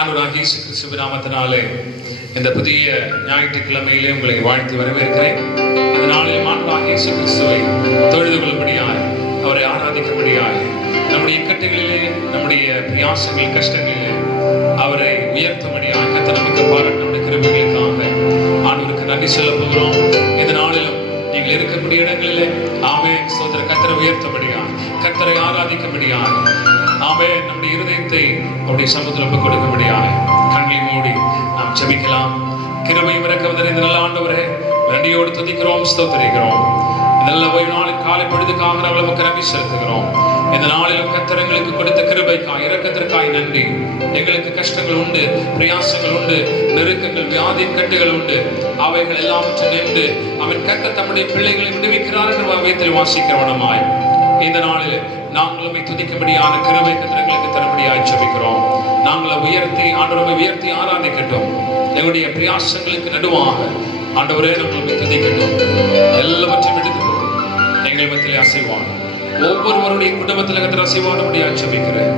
ஆண்டவராகிய இயேசு கிறிஸ்துவின் நாமத்தினாலே இந்த புதிய ஞாயிற்றுக்கிழமையிலே உங்களை வாழ்த்தி வரவேற்கிறேன். இந்த நாளில் ஆண்டவராகிய இயேசு கிறிஸ்துவை தொழுது கொள்ளும்படியாய், அவரை ஆராதிக்கும்படியாய், நம்முடைய இக்கட்டுகளிலே, நம்முடைய பிரயாசங்கள், கஷ்டங்களிலே அவரை உயர்த்தும்படியாய் கர்த்தர் நமக்கு பாராட்ட நம்முடைய கிருபைகளுக்காக ஆண்டவருக்கு நன்றி சொல்ல போகிறோம். இந்த நாளிலும் நீங்கள் இருக்கக்கூடிய இடங்களிலே ஆமென் ஸ்தோத்திர கர்த்தரை உயர்த்தபடியாய், கர்த்தரை ஆராதிக்கும்படியாய், ஆமென் நம்முடைய இருதயத்தை அவருடைய சமூகத்தில் ஒப்புக் கொடுக்கும்படியாய் கண்களை மூடி நாம் ஜெபிக்கலாம். கிருபையும் இரக்கமும் நிறைந்த நல்ல ஆண்டவரே, நன்றியோடு துதிக்கிறோம், ஸ்தோத்திரிக்கிறோம். நல்ல ஓய்வு நாளின் காலை பொழுதுக்காக நாங்கள் நமக்கு நன்றி செலுத்துகிறோம். இந்த நாளிலும் கர்த்தர் எங்களுக்கு கொடுத்த கிருபைக்காய், இரக்கத்திற்காய் நன்றி. எங்களுக்கு கஷ்டங்கள் உண்டு, பிரயாசங்கள் உண்டு, நெருக்கங்கள், வியாதி கட்டுகள் உண்டு. அவைகள் எல்லாவற்றையும் நின்று அவன் கர்த்தர் தம்முடைய பிள்ளைகளை விடுவிக்கிறார் என்று வேதத்தில் வாசிக்கிறவனமாய் இந்த நாளில் நாங்களும் துதிக்கும்படியான கிருபை கர்த்தர்களுக்கு தரும்படியாய் ஜெபிக்கிறோம். நாங்களை உயர்த்தி ஆண்டவரை உயர்த்தி ஆராதிக்கட்டும். எங்களுடைய பிரயாசங்களுக்கு நடுவாக ஆண்டவரே நம்மளை துதிக்கட்டும். எல்லாவற்றையும் எடுத்து எங்கள் மத்தியிலே அசைவான் ஒவ்வொருவருடைய குடும்பத்தில் கர்த்தர் அசைவானபடியாய் ஜெபிக்கிறேன்.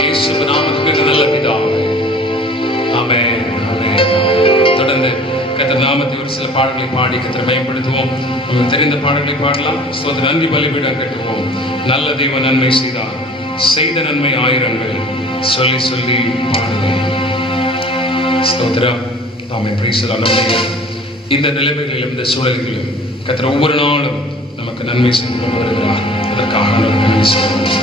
இயேசுவின் நாமத்துக்கு நல்ல பிதாவே, ஆமென், ஆமென். தொடர்ந்து கர்த்தர் நாமத்தை ஒரு சில பாடல்களை பாடி கர்த்தரை பயன்படுத்துவோம். உங்களுக்கு தெரிந்த பாடல்களை பாடலாம். ஸ்தோத்திர நன்றி பலிபீடம் கட்டுவோம். நல்ல தெய்வம் நன்மை செய்தார், செய்த நன்மை ஆயிரங்கள், சொல்லி சொல்லி பாடுவேன். ஸ்தோத்திரம். ஆமென். Praise the lord. இந்த நிலைமைகளிலும் இந்த சூழல்களிலும் கர்த்தர் ஒவ்வொரு நாளும் நமக்கு நன்மை செய்து கொண்டு வருகிறார். அதற்காக நமக்கு நன்றி சொல்லுவோம்.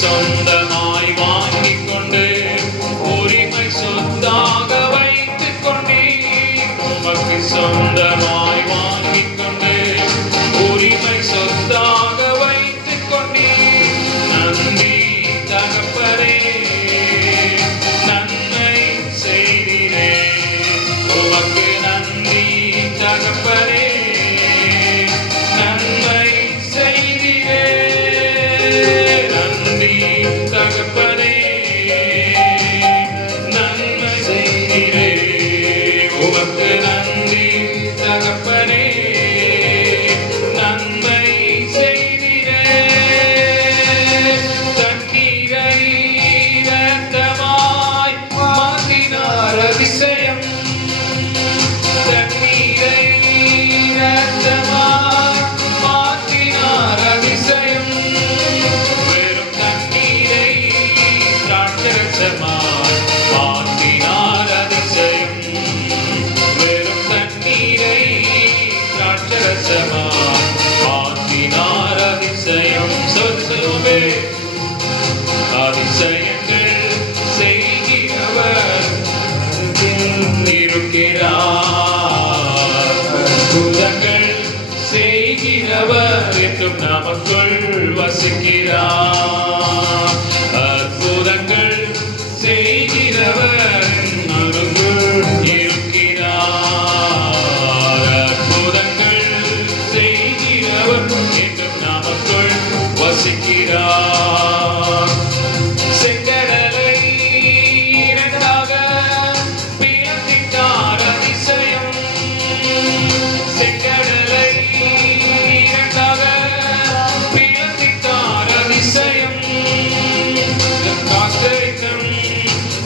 சொந்தமாய் வாங்கிக் கொண்டு உரிமை சொத்தாக வைத்துக் கொண்டே, உமக்கு சொந்தமாய் வாங்கிக் கொண்டு உரிமை சொத்தாக வைத்துக் கொண்டே. நன்றி தகப்பனே, நன்மை செய்தீரே, உமக்கு நன்றி தகப்பனே. அதிசயம் தண்ணீரை இரத்தமாய் மாற்றினார் அதிசயம் வெறும் தண்ணீரை திராட்சரசமாய் மாற்றினார் அதிசயம் வெறும் தண்ணீரை திராட்சரசமாய் மாற்றினார் அதிசயம் சொல்லுவே அதிசயங்கள் செய்கிறவர் இருக்கிறார் அற்புதங்கள் செய்கிறவர் என்றும் நமக்குள் வசிக்கிறார் அற்புதங்கள் செய்கிறவர் நமக்குள் இருக்கிறார் அற்புதங்கள் செய்கிறவர் என்றும் நமக்குள் வசிக்கிறார் செங்கடலை இரண்டாக பிளந்திட்டார் அதிசயம் செங்கடலை இரண்டாக பிளந்திட்டார் அதிசயம் காக்கைத்தம்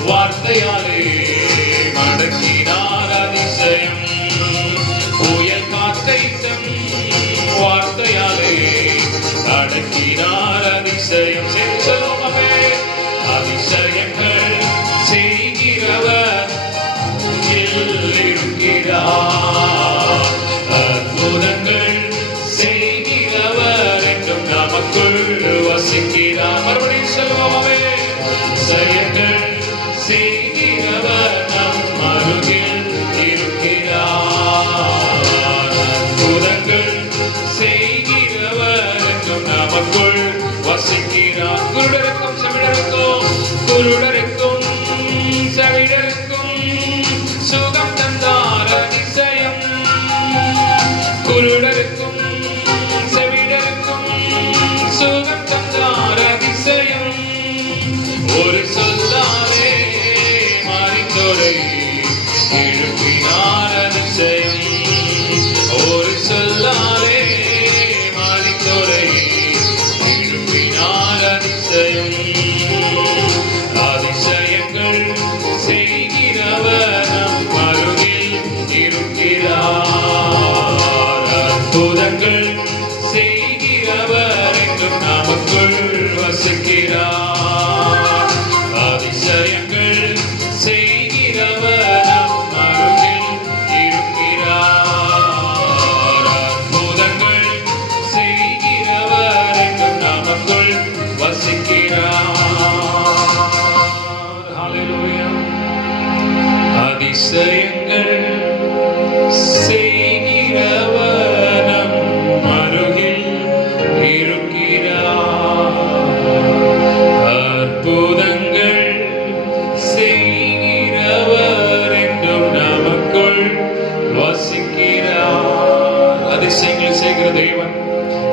வார்த்தையாலே மடக்கினார் அதிசயம் புயல் காக்கைத்தம் வார்த்தையாலே அடக்கினார் அதிசயம் செல்லுமே அதிசயங்கள் செய்கிறவர் இருக்கிறார் அற்புதங்கள் செய்கிறவர் என்றும் நமக்குள் வசிக்கிறார் மறுபடியும் செல்வோமே அதிசயங்கள் செய்கிறவர் நம் அருகில் இருக்கிறார் அற்புதங்கள் செய்கிறவர் என்றும் நமக்குள் வசிக்கிறார் குருடருக்கும் செவிடருக்கும் குருடருக்கும் செவிடருக்கும் சுகம் தந்தார் அதிசயம் குருடருக்கும் செவிடருக்கும் சுகம் தந்தார் அதிசயம் ஒரு சொல்லாலே மறித்தோரை எழுப்பினார் அதிசயம் ஒரு சொல்லாலே மறித்தோரை எழுப்பினார் அதிசயம் அதிசயங்கள் செய்கிறவர் நம் அருகில் இருக்கிறார் அற்புதங்கள் செய்கிறவர் என்றும் நமக்குள் வசிக்கிறார் அதிசயங்கள் செய்கிறவர் நம் அருகில் இருக்கிறார் அற்புதங்கள் செய்கிறவர் என்றும் நமக்குள் வசிக்கிறார் ஹல்லேலூயா அதிசயங்கள் செய்கிறவர் நம் அருகில் இருக்கிறார் அற்புதங்கள் செய்கிறவர் என்றும் நமக்குள் வசிக்கிறார் அதிசயங்கள் செய்கிற தேவன்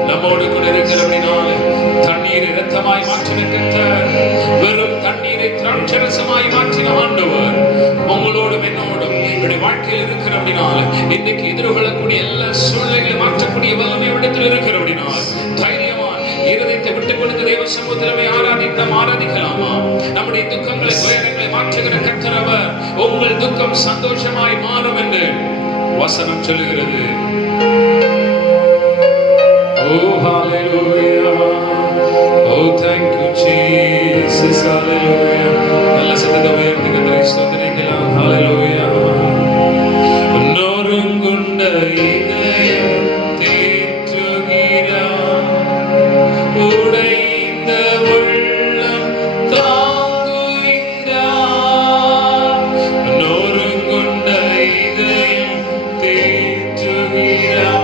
நம்மோடு கூட இருக்கிறபடினால தண்ணீரை இரத்தமாய் மாற்றின கர்த்தர் வெறும் தண்ணீரை திராட்சரசமாய் மாற்றின ஆண்டவர் உங்களோடும் என்னோடும் என்னுடைய வாழ்க்கையில் இருக்கிறபடினால இன்னைக்கு எதிர்கொள்ளக்கூடிய எல்லா சூழ்நிலைகளை மாற்றக்கூடிய வல்லமை இடத்தில் இருக்கிறபடினால தைரியமா இருதயத்தை விட்டுக் கொடுத்து தேவ சமூகத்திலே ஆராதிக்கலாமா நம்முடைய துக்கங்களை துயரங்களை மாற்றுகிற கர்த்தர் அவர் உங்கள் துக்கம் சந்தோஷமாய் மாறும் என்று வசனம் சொல்லுகிறது. Oh, hallelujah. Oh, thank you, Jesus. Hallelujah. நல்ல சத்தத்தை உயர்த்தி கர்த்தரை ஸ்தோத்திரிக்கலாம். Hallelujah. நொறுங்குண்ட இதயம் தேற்றுகிறார். உடைந்த உள்ளம் தாங்குகிறார். நொறுங்குண்ட இதயம் தேற்றுகிறார்.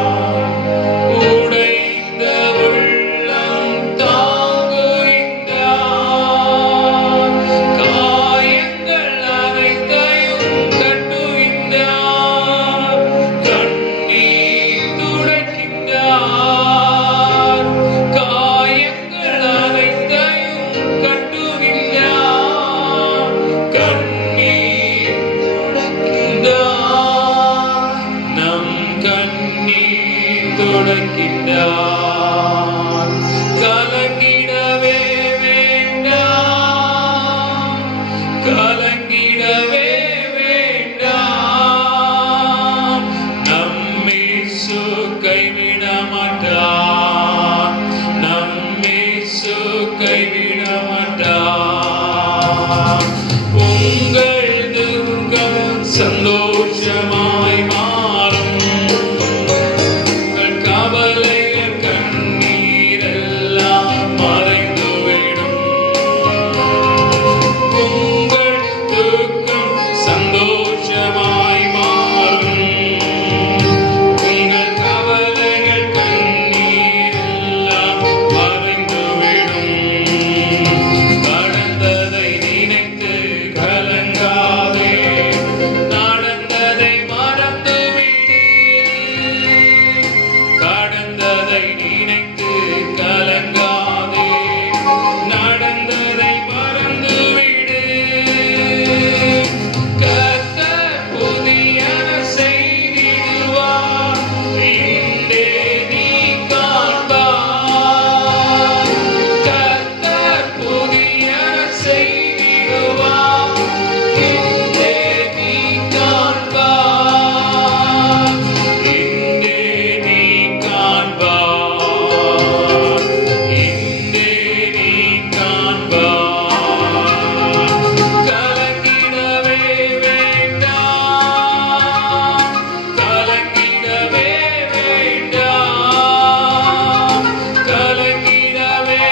கலங்கிடவே வேண்டாம், கலங்கிடவே வேண்டாம். சந்தோஷமாய் மாறும். உங்கள் கவலைகள் கண்ணீரெல்லாம் மறைந்துவிடும். உங்கள் துக்கம் சந்தோஷமாய் மாறும். உங்கள் கவலைகள் கண்ணீரெல்லாம் மறைந்துவிடும். கடந்ததை நினைத்து கலங்காதே, நடந்ததை மறந்துவிடு. கடந்ததை நினைத்து கலங்காதே, நடந்ததை மறந்துவிடு. கர்த்தர் புதியன செய்திடுவார், இன்றே நீ காண்பாய். கர்த்தர் புதியன செய்திடுவார், இன்றே நீ காண்பாய். இன்றே நீ காண்பாய். இன்றே நீ காண்பாய். கலங்கிடவே வேண்டாம். கலங்கிடவே வேண்டாம். கலங்கிடவே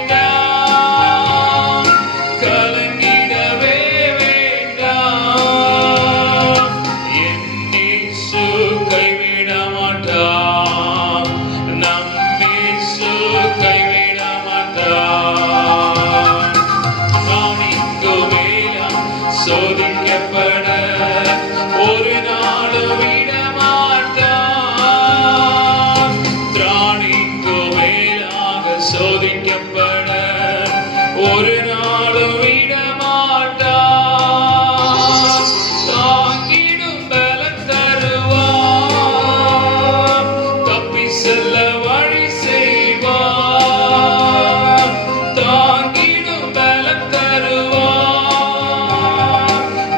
வேண்டாம். கலங்கிடவே வேண்டாம். என் இயேசு கைவிட மாட்டார். நம் இயேசு கைவிட மாட்டார். நான் இங்கு மேலாம் சோதிக்கப்பட ஒரு நாளும் விட மாட்டார். திராணிக்கு மேலாக சோதிக்கப்பட ஒரு நாளும் விட மாட்டார். தாங்கிடும் பலம் தருவார், தப்பி செல்ல வழி செய்வார். தாங்கிடும் பலம் தருவார்,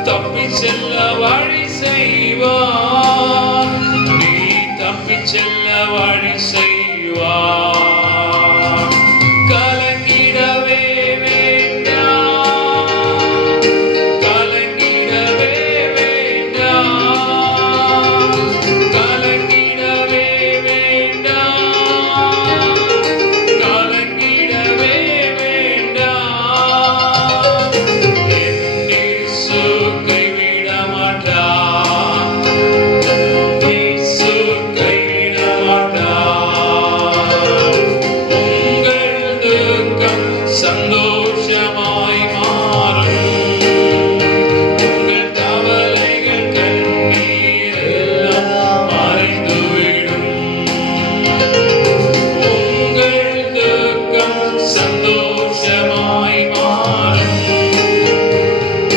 தப்பி செல்ல வழி செய்வார். நீ தப்பி செல்ல வழி செய்வார். கலங்கிடவே வேண்டாம். கலங்கிடவே வேண்டாம். கலங்கிடவே வேண்டாம். கலங்கிடவே வேண்டாம். என் இயேசு கைவிட மாட்டார். இயேசு கைவிட மாட்டார். உங்கள் துக்கம் சந்தோஷமாய் மாறும். உங்கள் கவலைகள் கண்ணீரெல்லாம் மறைந்துவிடும். உங்கள் துக்கம் சந்தோஷமாய் மாறும்.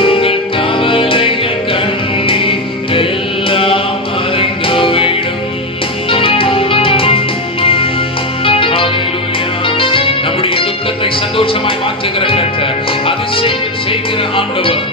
உங்கள் கவலைகள் கண்ணீரெல்லாம் மறைந்துவிடும். ஹalleluya. நம்முடைய துக்கத்தை சந்தோஷமாய் மாற்றுகிற கர்த்தர், அதிசயங்கள் செய்கிற ஆண்டவர்.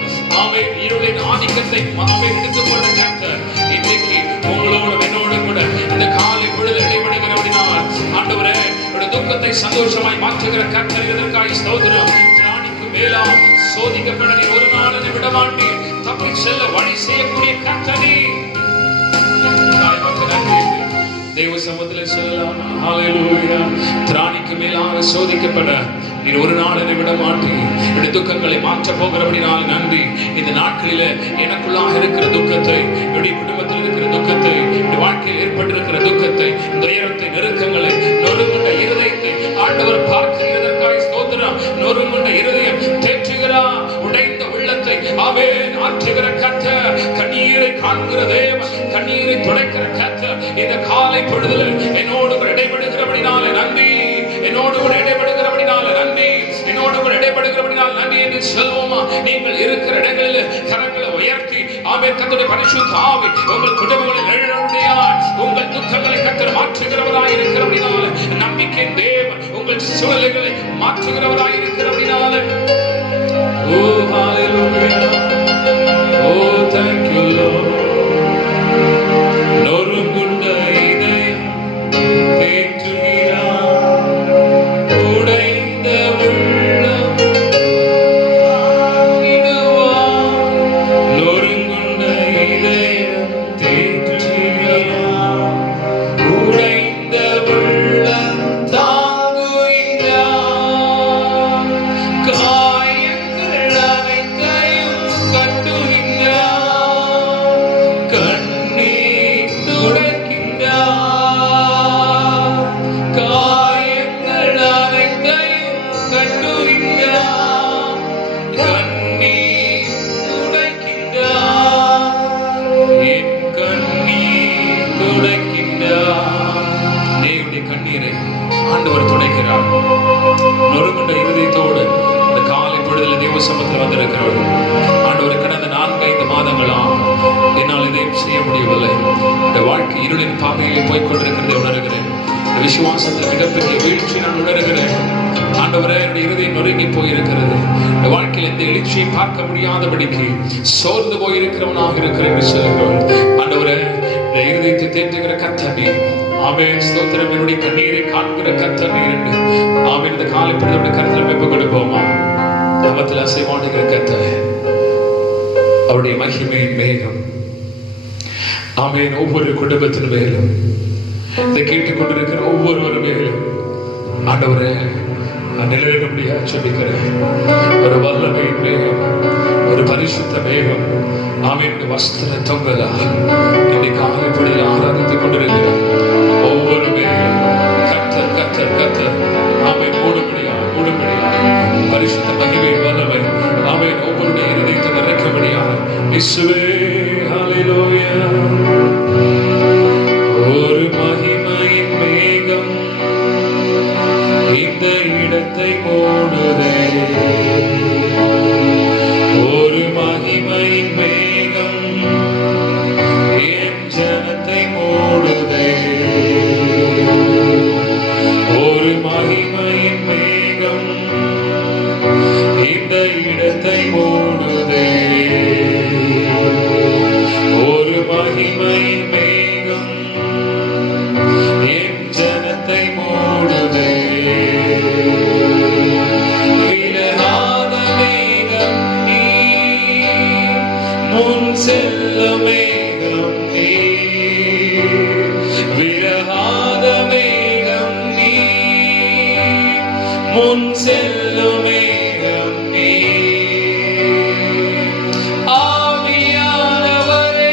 ஆமென். இருளின் ஆதிக்கத்தை எடுத்துக்கொண்ட கர்த்தர் இன்றைக்கு உங்களோடு என்னோடு கூட இந்த காலை பொழுது இடைபடுகிறபடினால் ஆண்டவரே, உடைய துக்கத்தை சந்தோஷமாய் மாற்றுகிற கர்த்தர் இதற்காய் ஸ்தோத்திரம். திராணிக்கு மேலாம் சோதிக்கப்பட நீ ஒரு நாள் விட மாட்டேன். தப்பி செல்ல வழி செய்யக்கூடிய கர்த்தரே. தாய் மக்கள் நன்றி. தேவ சமூகத்தில் சொல்லலாம். ஹalleluya. திராணிக்கு மேலாக சோதிக்கப்பட நீ ஒரு நாள் என்னை விட மாட்டேன். என்னுடைய துக்கங்களை மாற்ற போகிறபடினால் நன்றி. இந்த நாட்களில எனக்குள்ளாக இருக்கிற துக்கத்தை, என்னுடைய குடும்பத்தில் இருக்கிற துக்கத்தை, என்னுடைய வாழ்க்கையில் ஏற்பட்டிருக்கிற துக்கத்தை, துயரத்தை, நெருக்கங்களை, நொறுங்குண்ட இருதயத்தை ஆண்டவர் பார்க்கிறதற்காய் ஸ்தோத்திரம். நொறுங்குண்ட இருதயம் தேற்றுகிறார், உடைந்த உள்ளத்தை ஆமென் ஆற்றுகிற கர்த்தர், கண்ணீரை காண்கிற தேவன், கண்ணீரை துடைக்கிற கர்த்தர். இந்த காலை பொழுதில் என்னோடு கூட இடைபடுகிறபடினால நன்றி. என்னோடு கூட இடைபடுகிறபடினால நன்றி. என்னோடு கூட இடைபடுகிறபடினால நன்றி என்று சொல்வோமா? நீங்கள் இருக்கிற இடங்களில் கரங்களை உயர்த்தி ஆமென். கர்த்தருடைய பரிசுத்த ஆவி உங்கள் குடும்பங்களில் எழும்படியால் உங்கள் துக்கங்களை கர்த்தர் மாற்றுகிறவராய் இருக்கிறபடினால நம்பிக்கை தேவன் உங்கள் சூழ்நிலைகளை மாற்றுகிறவராய் இருக்கிறபடினால oh hallelujah oh thank you Lord. நொறுங்குண்ட இதயம் தேற்றுகிறார், உடைந்த உள்ளம் தாங்கிடுவார். நொறுங்குண்ட முடியவில்லை. இந்த வாழ்க்கை இருளின் பாதையிலே போய்கொண்டிருக்கிறதை உணர்கிறேன். விசுவாசத்தில் மிகப்பெரிய வீழ்ச்சி நான் உணர்கிறேன். ஆண்டவரே, என்னுடைய இருதயம் நொறுங்கி போயிருக்கிறது. இந்த வாழ்க்கையில் எந்த எழுச்சியும் பார்க்க முடியாதபடிக்கு சோர்ந்து போயிருக்கிறவனாக இருக்கிறேன் என்று சொல்லுங்கள். ஆண்டவரே, இந்த இருதயத்தை தேற்றுகிற கர்த்தர் நீர். ஆமென். ஸ்தோத்திரம். என்னுடைய கண்ணீரை காண்கிற கர்த்தர் நீர் என்று ஆமென். இந்த காலைப்பொழுது கர்த்தரை ஒப்புக் கொடுப்போமா? நமத்தில் அசைவாடுகிற கர்த்தர், அவருடைய மகிமையின் மேகம் ஆமென் ஒவ்வொரு குடும்பத்தின் மேலும், இதை கேட்டுக் கொண்டிருக்கிற ஒவ்வொருவர் மேலும் ஆண்டவரே நிலையிடும்படியா ஜெபிக்கிறேன். ஒரு வல்லமையின் மேகம், ஒரு பரிசுத்த மேகம் ஆமென் வஸ்திர தொங்கலா இன்னைக்கு காலைப்பொழுது ஆராதித்துக் கொண்டிருக்கிற ஒவ்வொரு மேகம் கர்த்தர் கர்த்தர் கர்த்தர் ஆமென் மூடும்படியா பரிசுத்த மகிமை வல்லமை ஆமென் ஒவ்வொருடைய இருதயத்தை நிறைக்கும்படியா இயேசுவே ஹல்லேலூயா. ஒரு மகிமையின் மேகம் இந்த இடத்தை மூடுதே. ஒரு மகிமையின் மேகம் என் ஜனத்தை மூடுதே. ஒரு மகிமையின் மேகம் இந்த இடத்தை மூடுதே. ஒரு மகிமையின் மேகம் என் ஜனத்தை மூடுதே. விலகாத மேகம் நீ, முன் செல்லும் மேகம் நீ. விலகாத மேகம் நீ, முன் செல்லும் மேகம் நீ. ஆவியானவரே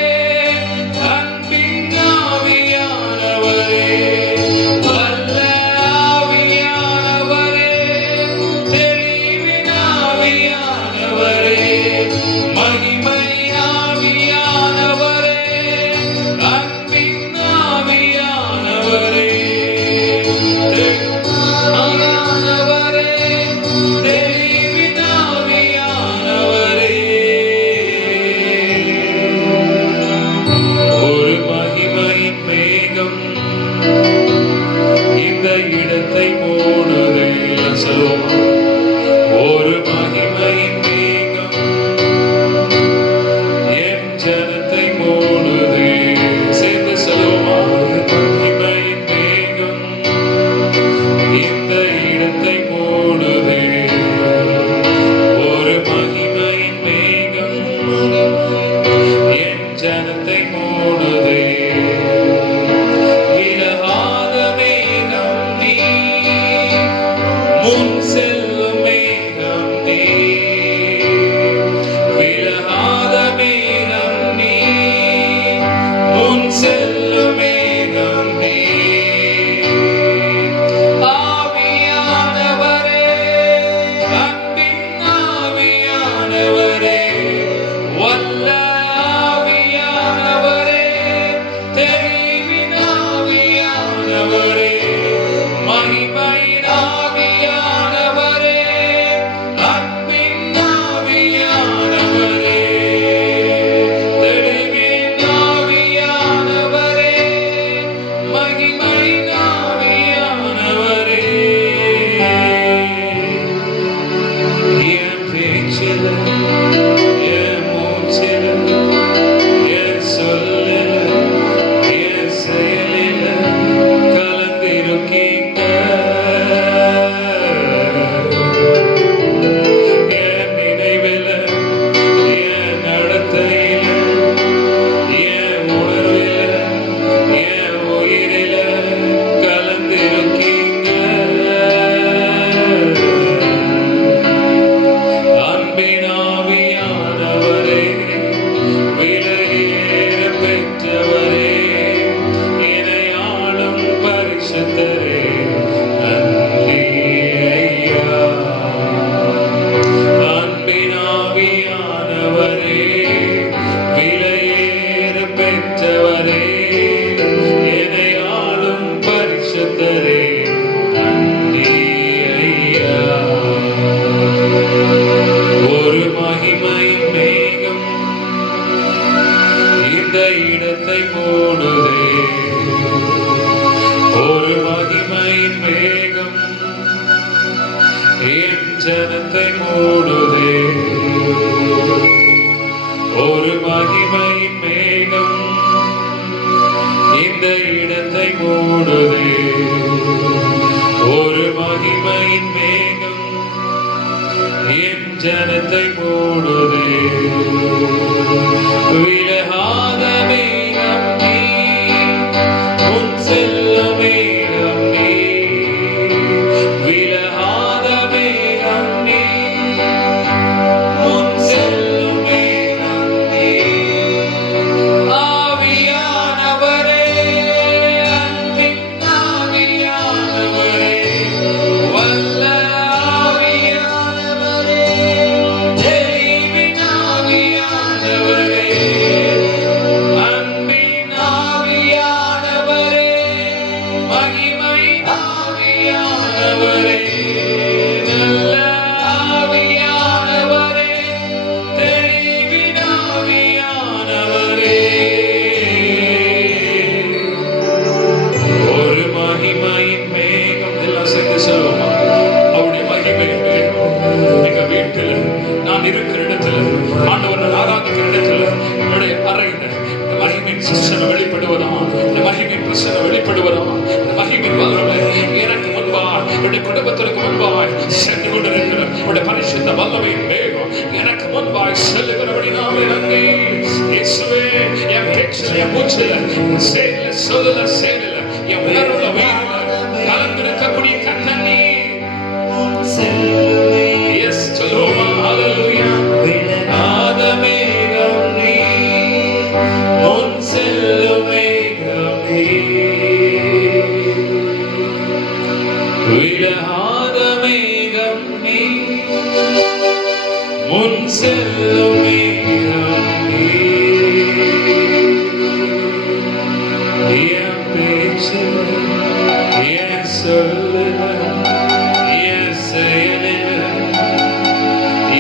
இடத்தை மூடுதே. ஒரு மகிமையின் மேகம் என் ஜனத்தை மூடுதே. ஒரு மகிமையின் மேகம் இந்த இடத்தை மூடுதே. ஒரு மகிமையின் மேகம் என் ஜனத்தை மூடுதே. விலகாத மேகம் நீ, முன் செல்லும் மேகம் நீ. விலகாத மேகம் நீ, முன் செல்லும் மேகம் நீ. ஆவியானவரே, அன்பின் ஆவியானவரே, வல்ல ஆவியானவரே, தெளிவின் ஆவியானவரே, அன்பின் ஆவியானவரே, மகிமையின் ஆவியானவரே, நல்ல ஆவியானவரே, தெளிவின் ஆவியானவரே. ஒரு மகிமையின் மேகம், எல்லாம் சேர்ந்து சொல்லுவோமா? அவருடைய மகிமையின் மேகம் எங்க வீட்டுல, நான் இருக்கிற இடத்துல, ஆண்டவரை ஆராதிக்கிற இடத்துல, என்னுடைய அறையில இந்த மகிமையின் பிரசன்னம் வெளிப்படுவதா? இந்த மகிமையின் பிரசன்னம் வெளிப்படுவதா? இந்த மகிமையின் வல்லமை எனக்கு முன்பாய், என்னுடைய குடும்பத்திற்கு முன்பாய் சென்று கொண்டிருக்கிற உடைய பரிசுத்த வல்லமையின் மேகம் எனக்கு முன்பாய் செல்லுகிறபடினாலே நன்றி இயேசுவே. என் பேச்சில, என் மூச்சில, செயல, சொல்லல, செயலில, என் உணர்வுல, உயிரில கலந்திருக்கக்கூடிய கர்த்தர் நீ. Yes, சொல்லுவோமா? Hallelujah. விலகாத மேகம் நீ, முன் செல்லும் மேகம் நீ. விலகாத மேகம் நீ, முன் செல்லும் மேகம் நீ. என் பேச்சில, என் சொல்லுல, என் செயலில,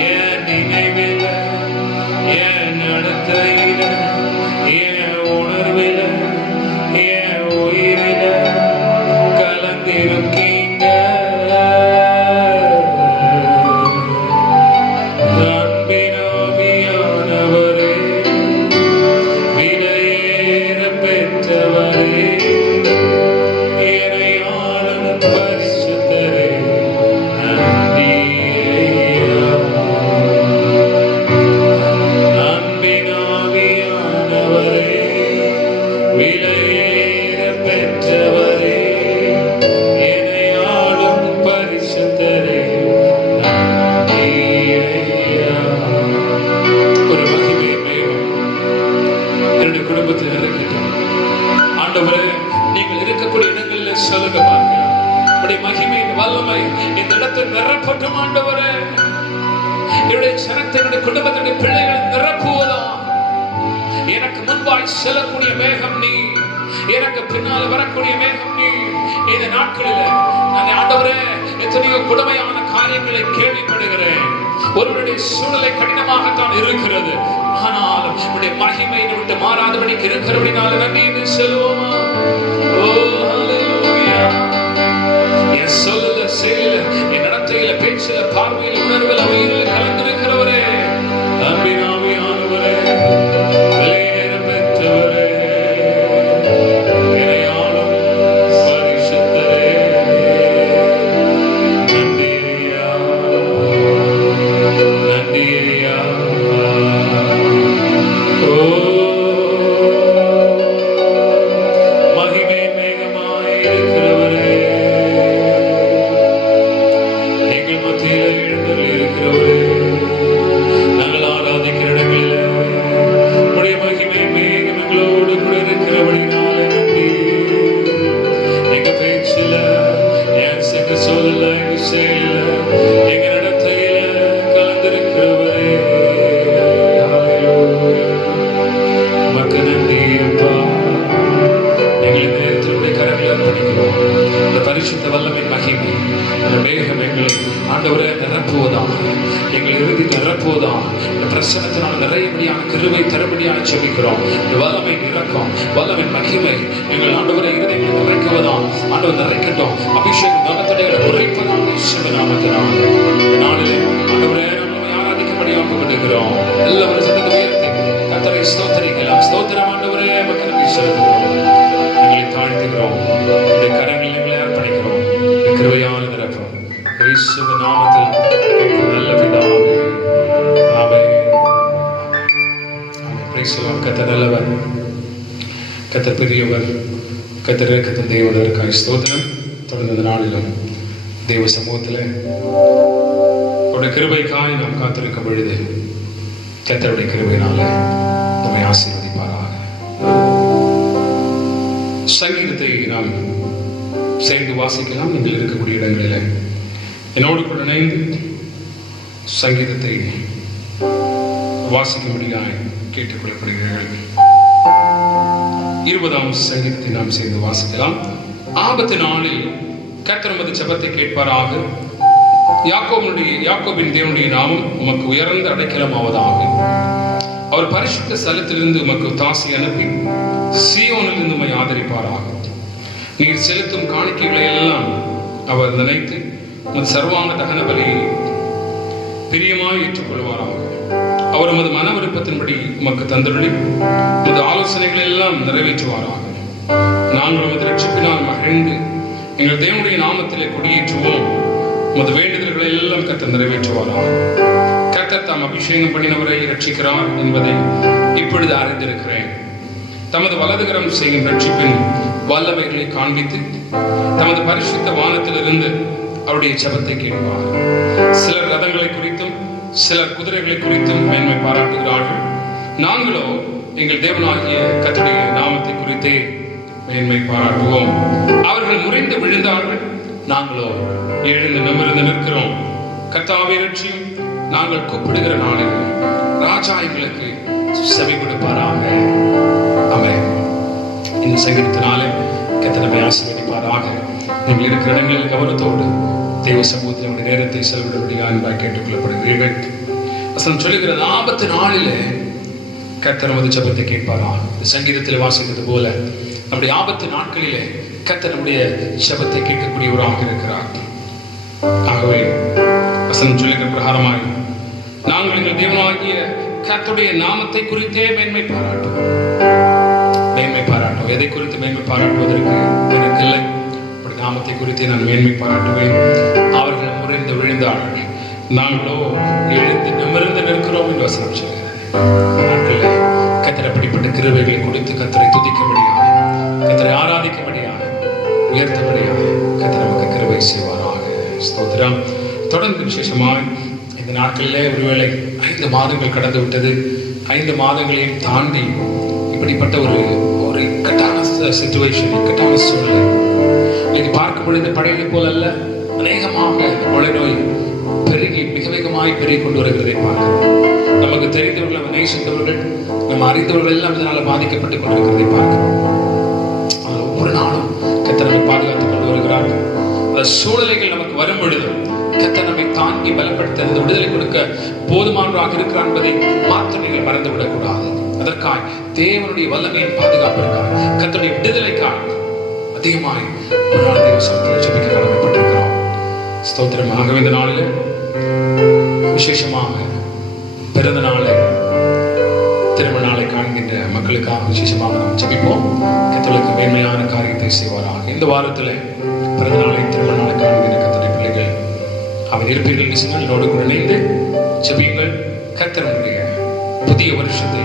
என் நினைவில, என் நடத்தையில, என் உணர்வில, என் உயிரில கலந்திருக்கீங்க. அன்பின் ஆவியானவரே, விலையேற பெற்றவரே, என்னை ஆளும் பரிசுத்தரே, நன்றி ஐயா. அன்பின் ஆவியானவரே, விலையேற பெற்றவரே, என்னை ஆளும் பரிசுத்தரே, நன்றி ஐயா. ஒரு மகிமை மேகம் என்னுடைய குடும்பத்தில் இருக்கட்டும். ஆண்டவரே, நீங்கள் இருக்கக்கூடிய இடங்களில் சொல்லுங்க பார்க்கலாம். உடைய மகிமையின் வல்லமை இந்த இடத்தில் நிரப்பட்டும் ஆண்டவரே. என்னுடைய சனத்தினுடைய குடும்பத்தினுடைய பிள்ளைகளை நிரப்புவதா? எனக்கு முன்பாய் செல்லக்கூடிய மேகம் நீ, எனக்கு பின்னால் வரக்கூடிய மேகம் நீ. இந்த நாட்களில் நான் ஆண்டவரே எத்தனையோ கொடுமையான காரியங்களை கேள்விப்படுகிறேன். ஒருவருடைய சூழ்நிலை கடினமாகத்தான் இருக்கிறது, ஆனால் உடைய மகிமை விட்டு மாறாதபடிக்கு இருக்கிறபடினால நன்றி என்று சொல்லுவோமா? ஓ ஹல்லேலூயா. என் சொல்லுல, செயலில, என் நடத்தையில, பேச்சில, பார்வையில, உணர்வுல, உயிரில் கலந்திருக்கிறவரே, அன்பின் ஆவியானவரே, விலையேற பெற்றவரே, என்னை ஆளும் பரிசுத்தரே, நன்றி ஐயா, நன்றி ஐயா. ஓ மகிமை மேகமாய் இருக்கிறவரே, எங்கள் மத்தியில எழுந்தருளி இருக்கிறவரே, நாங்கள் ஆராதிக்கிற இடங்களில் உடைய மகிமை மேகம் எங்களோடு கூட இருக்கிறபடினாலே நன்றி. எங்க பேச்சில, என் செங்க சொல்லல, எங்க செயல, எங்க நடத்தையில கலந்திருக்கிறவரே, உமக்கு நன்றி அப்பா. எங்கள் இந்த நேரத்தில் உடைய கரங்களை அர்ப்பணிக்கிறோம். இந்த பரிசுத்த வல்லமை மகிமை அந்த மேகம் எங்களை ஆண்டவரை நிரப்புவதா, எங்கள் இறுதி நிரப்புவதா, இந்த பிரசனத்தினால் நிறையபடியான கிருபை தரும்படியான செபிக்கிறோம். வல்லமை இறக்கம், வல்லமை மகிமை எங்கள் ஆண்டவரை இருதயங்களை நிறைக்குவதாம். ஆண்டவர் நிறைக்கட்டும். அபிஷேகம் கனத்தடைகளை உரைப்பதாம் இயேசுவின் நாமத்தினால். இந்த நாளிலே ஆண்டவரே நம்மை ஆராதிக்கும்படி ஆக்கப்பட்டிருக்கிறோம். எல்லாரும் சத்தத்தை உயர்த்தி கர்த்தரை ஸ்தோத்திரிக்கலாம். ஸ்தோத்திரம் ஆண்டவரே, மக்கள் நன்றி செலுத்துகிறோம். எங்களை தாழ்த்துகிறோம். உடைய கரங்களில் எங்களை அர்ப்பணிக்கிறோம். கிருபையான நிரப்பம் இயேசுவின் நாமத்தில் கேட்கும் நல்ல பிதாவே. ஆமென். கர்த்தர் நல்லவர், கர்த்தர் பெரியவர், கர்த்தர் இரக்கத்தின் தேவன். அதற்காக ஸ்தோத்திரம். தொடர்ந்து இந்த நாளிலும் தேவ சமூகத்தில் அவருடைய கிருபைக்காய் நாம் காத்திருக்கும் பொழுது கர்த்தருடைய கிருபையினால நம்மை ஆசீர்வதிப்பாராக. சங்கீதத்தை நாம் சேர்ந்து வாசிக்கலாம். நீங்கள் இருக்கக்கூடிய இடங்களில் என்னோடு கூட இணைந்து சங்கீதத்தை வாசிக்கும்படியாய் கேட்டுக்கொள்ளப்படுகிறீர்கள். 20ஆம் சங்கீதத்தை நாம் சேர்ந்து வாசிக்கலாம். ஆபத்து நாளில் கர்த்தர் உமது ஜெபத்தை கேட்பாராக. யாக்கோபின் தேவனுடைய நாமம் உமக்கு உயர்ந்த அடைக்கலமாவதாக. அவர் பரிசுத்த ஸ்தலத்திலிருந்து உமக்கு தாசி அனுப்பி சீயோனிலிருந்து உம்மை ஆதரிப்பாராக. நீர் செலுத்தும் காணிக்கைகளை எல்லாம் அவர் நினைத்து உமது சர்வாங்க தகன பலியை பிரியமாய் ஏற்றுக்கொள்வாராக. அவர் உமது மன விருப்பத்தின்படி உமக்கு தந்தருளி உமது ஆலோசனைகளை எல்லாம் நிறைவேற்றுவாராக. நாங்கள் உமது ரட்சிப்பினால் மகிழ்ந்து எங்கள் தேவனுடைய நாமத்திலே கொடியேற்றுவோம். உமது வேண்டுதல்களை எல்லாம் கர்த்தர் நிறைவேற்றுவாராக. கர்த்தர் தாம் அபிஷேகம் பண்ணினவரை ரட்சிக்கிறார் என்பதை இப்பொழுது அறிந்திருக்கிறேன். தமது வலதுகரம் செய்யும் ரட்சிப்பின் வல்லமைகளை காண்பித்து தமது பரிசுத்த வானத்திலிருந்து அவருடைய ஜெபத்தை கேட்பார். சிலர் ரதங்களை குறித்தும் சிலர் குதிரைகளை குறித்தும் மேன்மை பாராட்டுகிறார்கள். நாங்களோ எங்கள் தேவனாகிய கர்த்தருடைய நாமத்தை குறித்தே மேன்மை பாராட்டுவோம். அவர்கள் முறிந்து விழுந்தார்கள், நாங்களோ எழுந்து நிமிர்ந்து நிற்கிறோம். கர்த்தாவே ரட்சியும். நாங்கள் கூப்பிடுகிற நாளில் ராஜா எங்களுக்கு செவி கொடுப்பாராக. ஆமென். இந்த சங்கீதத்தினாலே கர்த்தர் நம்மை ஆசீர்வதிப்பாராக. நீங்கள் இருக்கிற இடங்களில் கவனத்தோடு தேவ சமூகத்தினுடைய நேரத்தை செலவிடும்படியாக அன்பாய் கேட்டுக்கொள்ளப்படுகிறீர்கள். வசனம் சொல்லுகிறது, ஆபத்து நாளிலே கர்த்தர் நமது ஜெபத்தை கேட்பாரா. இந்த சங்கீதத்தில் வாசிக்கிறது போல நம்முடைய ஆபத்து நாட்களிலே கர்த்தர் நம்முடைய ஜெபத்தை கேட்கக்கூடியவராக இருக்கிறார். ஆகவே வசனம் சொல்லுகிற பிரகாரமாய் நாங்கள் எங்கள் தேவனாகிய கர்த்தருடைய நாமத்தை குறித்தே மேன்மை பாராட்டுவோம். எதை குறித்து மேன்மை பாராட்டுவதற்கு எனக்கு இல்லை. நாமத்தை குறித்து நான் மேன்மை பாராட்டுவேன். அவர்கள் முறிந்து விழுந்தார்கள், நாங்களோ எழுந்து நிமிர்ந்து நிற்கிறோம் என்று வசனம் சொல்கிறது. நாட்களில் கர்த்தர் அப்படிப்பட்ட கிருபைகளை கொடுத்து கர்த்தரை துதிக்கும்படியாக, கர்த்தரை ஆராதிக்கும்படியாக, உயர்த்தபடியாக கர்த்தர் நமக்கு கிருபை செய்வாராக. ஸ்தோத்திரம். தொடர்ந்து விசேஷமாக இந்த நாட்களிலே ஒருவேளை 5 மாதங்கள் கடந்து விட்டது. 5 மாதங்களையும் தாண்டி இப்படிப்பட்ட ஒரு இக்கட்டான சிச்சுவேஷன், இக்கட்டான சூழ்நிலை இன்னைக்கு பார்க்கும் பொழுது பழையதை போல அல்ல. அநேகமாக கொலை நோய் பெருகி மிக வேகமாய் பெருகி கொண்டு வருகிறதை பார்க்கிறோம். நமக்கு தெரிந்தவர்கள், நம்ம நேசித்தவர்கள், நம்ம அறிந்தவர்கள் எல்லாம் இதனால பாதிக்கப்பட்டுக் கொண்டிருக்கிறதை பார்க்கிறோம். ஆனால் ஒவ்வொரு நாளும் கர்த்தர் நம்மை பாதுகாத்துக் கொண்டு வருகிறார்கள். அந்த சூழ்நிலைகள் நமக்கு வரும் பொழுது கர்த்தர் நம்மை தாங்கி பலப்படுத்த அந்த விடுதலை கொடுக்க போதுமானவராக இருக்கிறார் என்பதை மாற்றம் நீங்கள் மறந்துவிடக் கூடாது. அதற்காக தேவனுடைய வல்லமையின் பாதுகாப்பிற்காக, கர்த்தருடைய விடுதலைக்காக அதிகமாய் ஒரு நாள் தேவ சமூகத்தில் ஜெபிக்க கடமைப்பட்டிருக்கிறோம். ஸ்தோத்திரமாக இந்த நாளில் விசேஷமாக பிறந்த நாளை, திருமண நாளை காண்கின்ற மக்களுக்காக விசேஷமாக நாம் ஜெபிப்போம். கர்த்தருக்கு மேன்மையான காரியத்தை செய்வாராக. இந்த வாரத்தில் பிறந்த நாளை, திருமண நாளை காண்கின்ற கர்த்தருடைய பிள்ளைகள் அவர் இருப்பீர்கள் என்று சொன்னால் என்னோடு கூட இணைந்து ஜெபியுங்கள். கர்த்தருடைய புதிய வருஷத்தை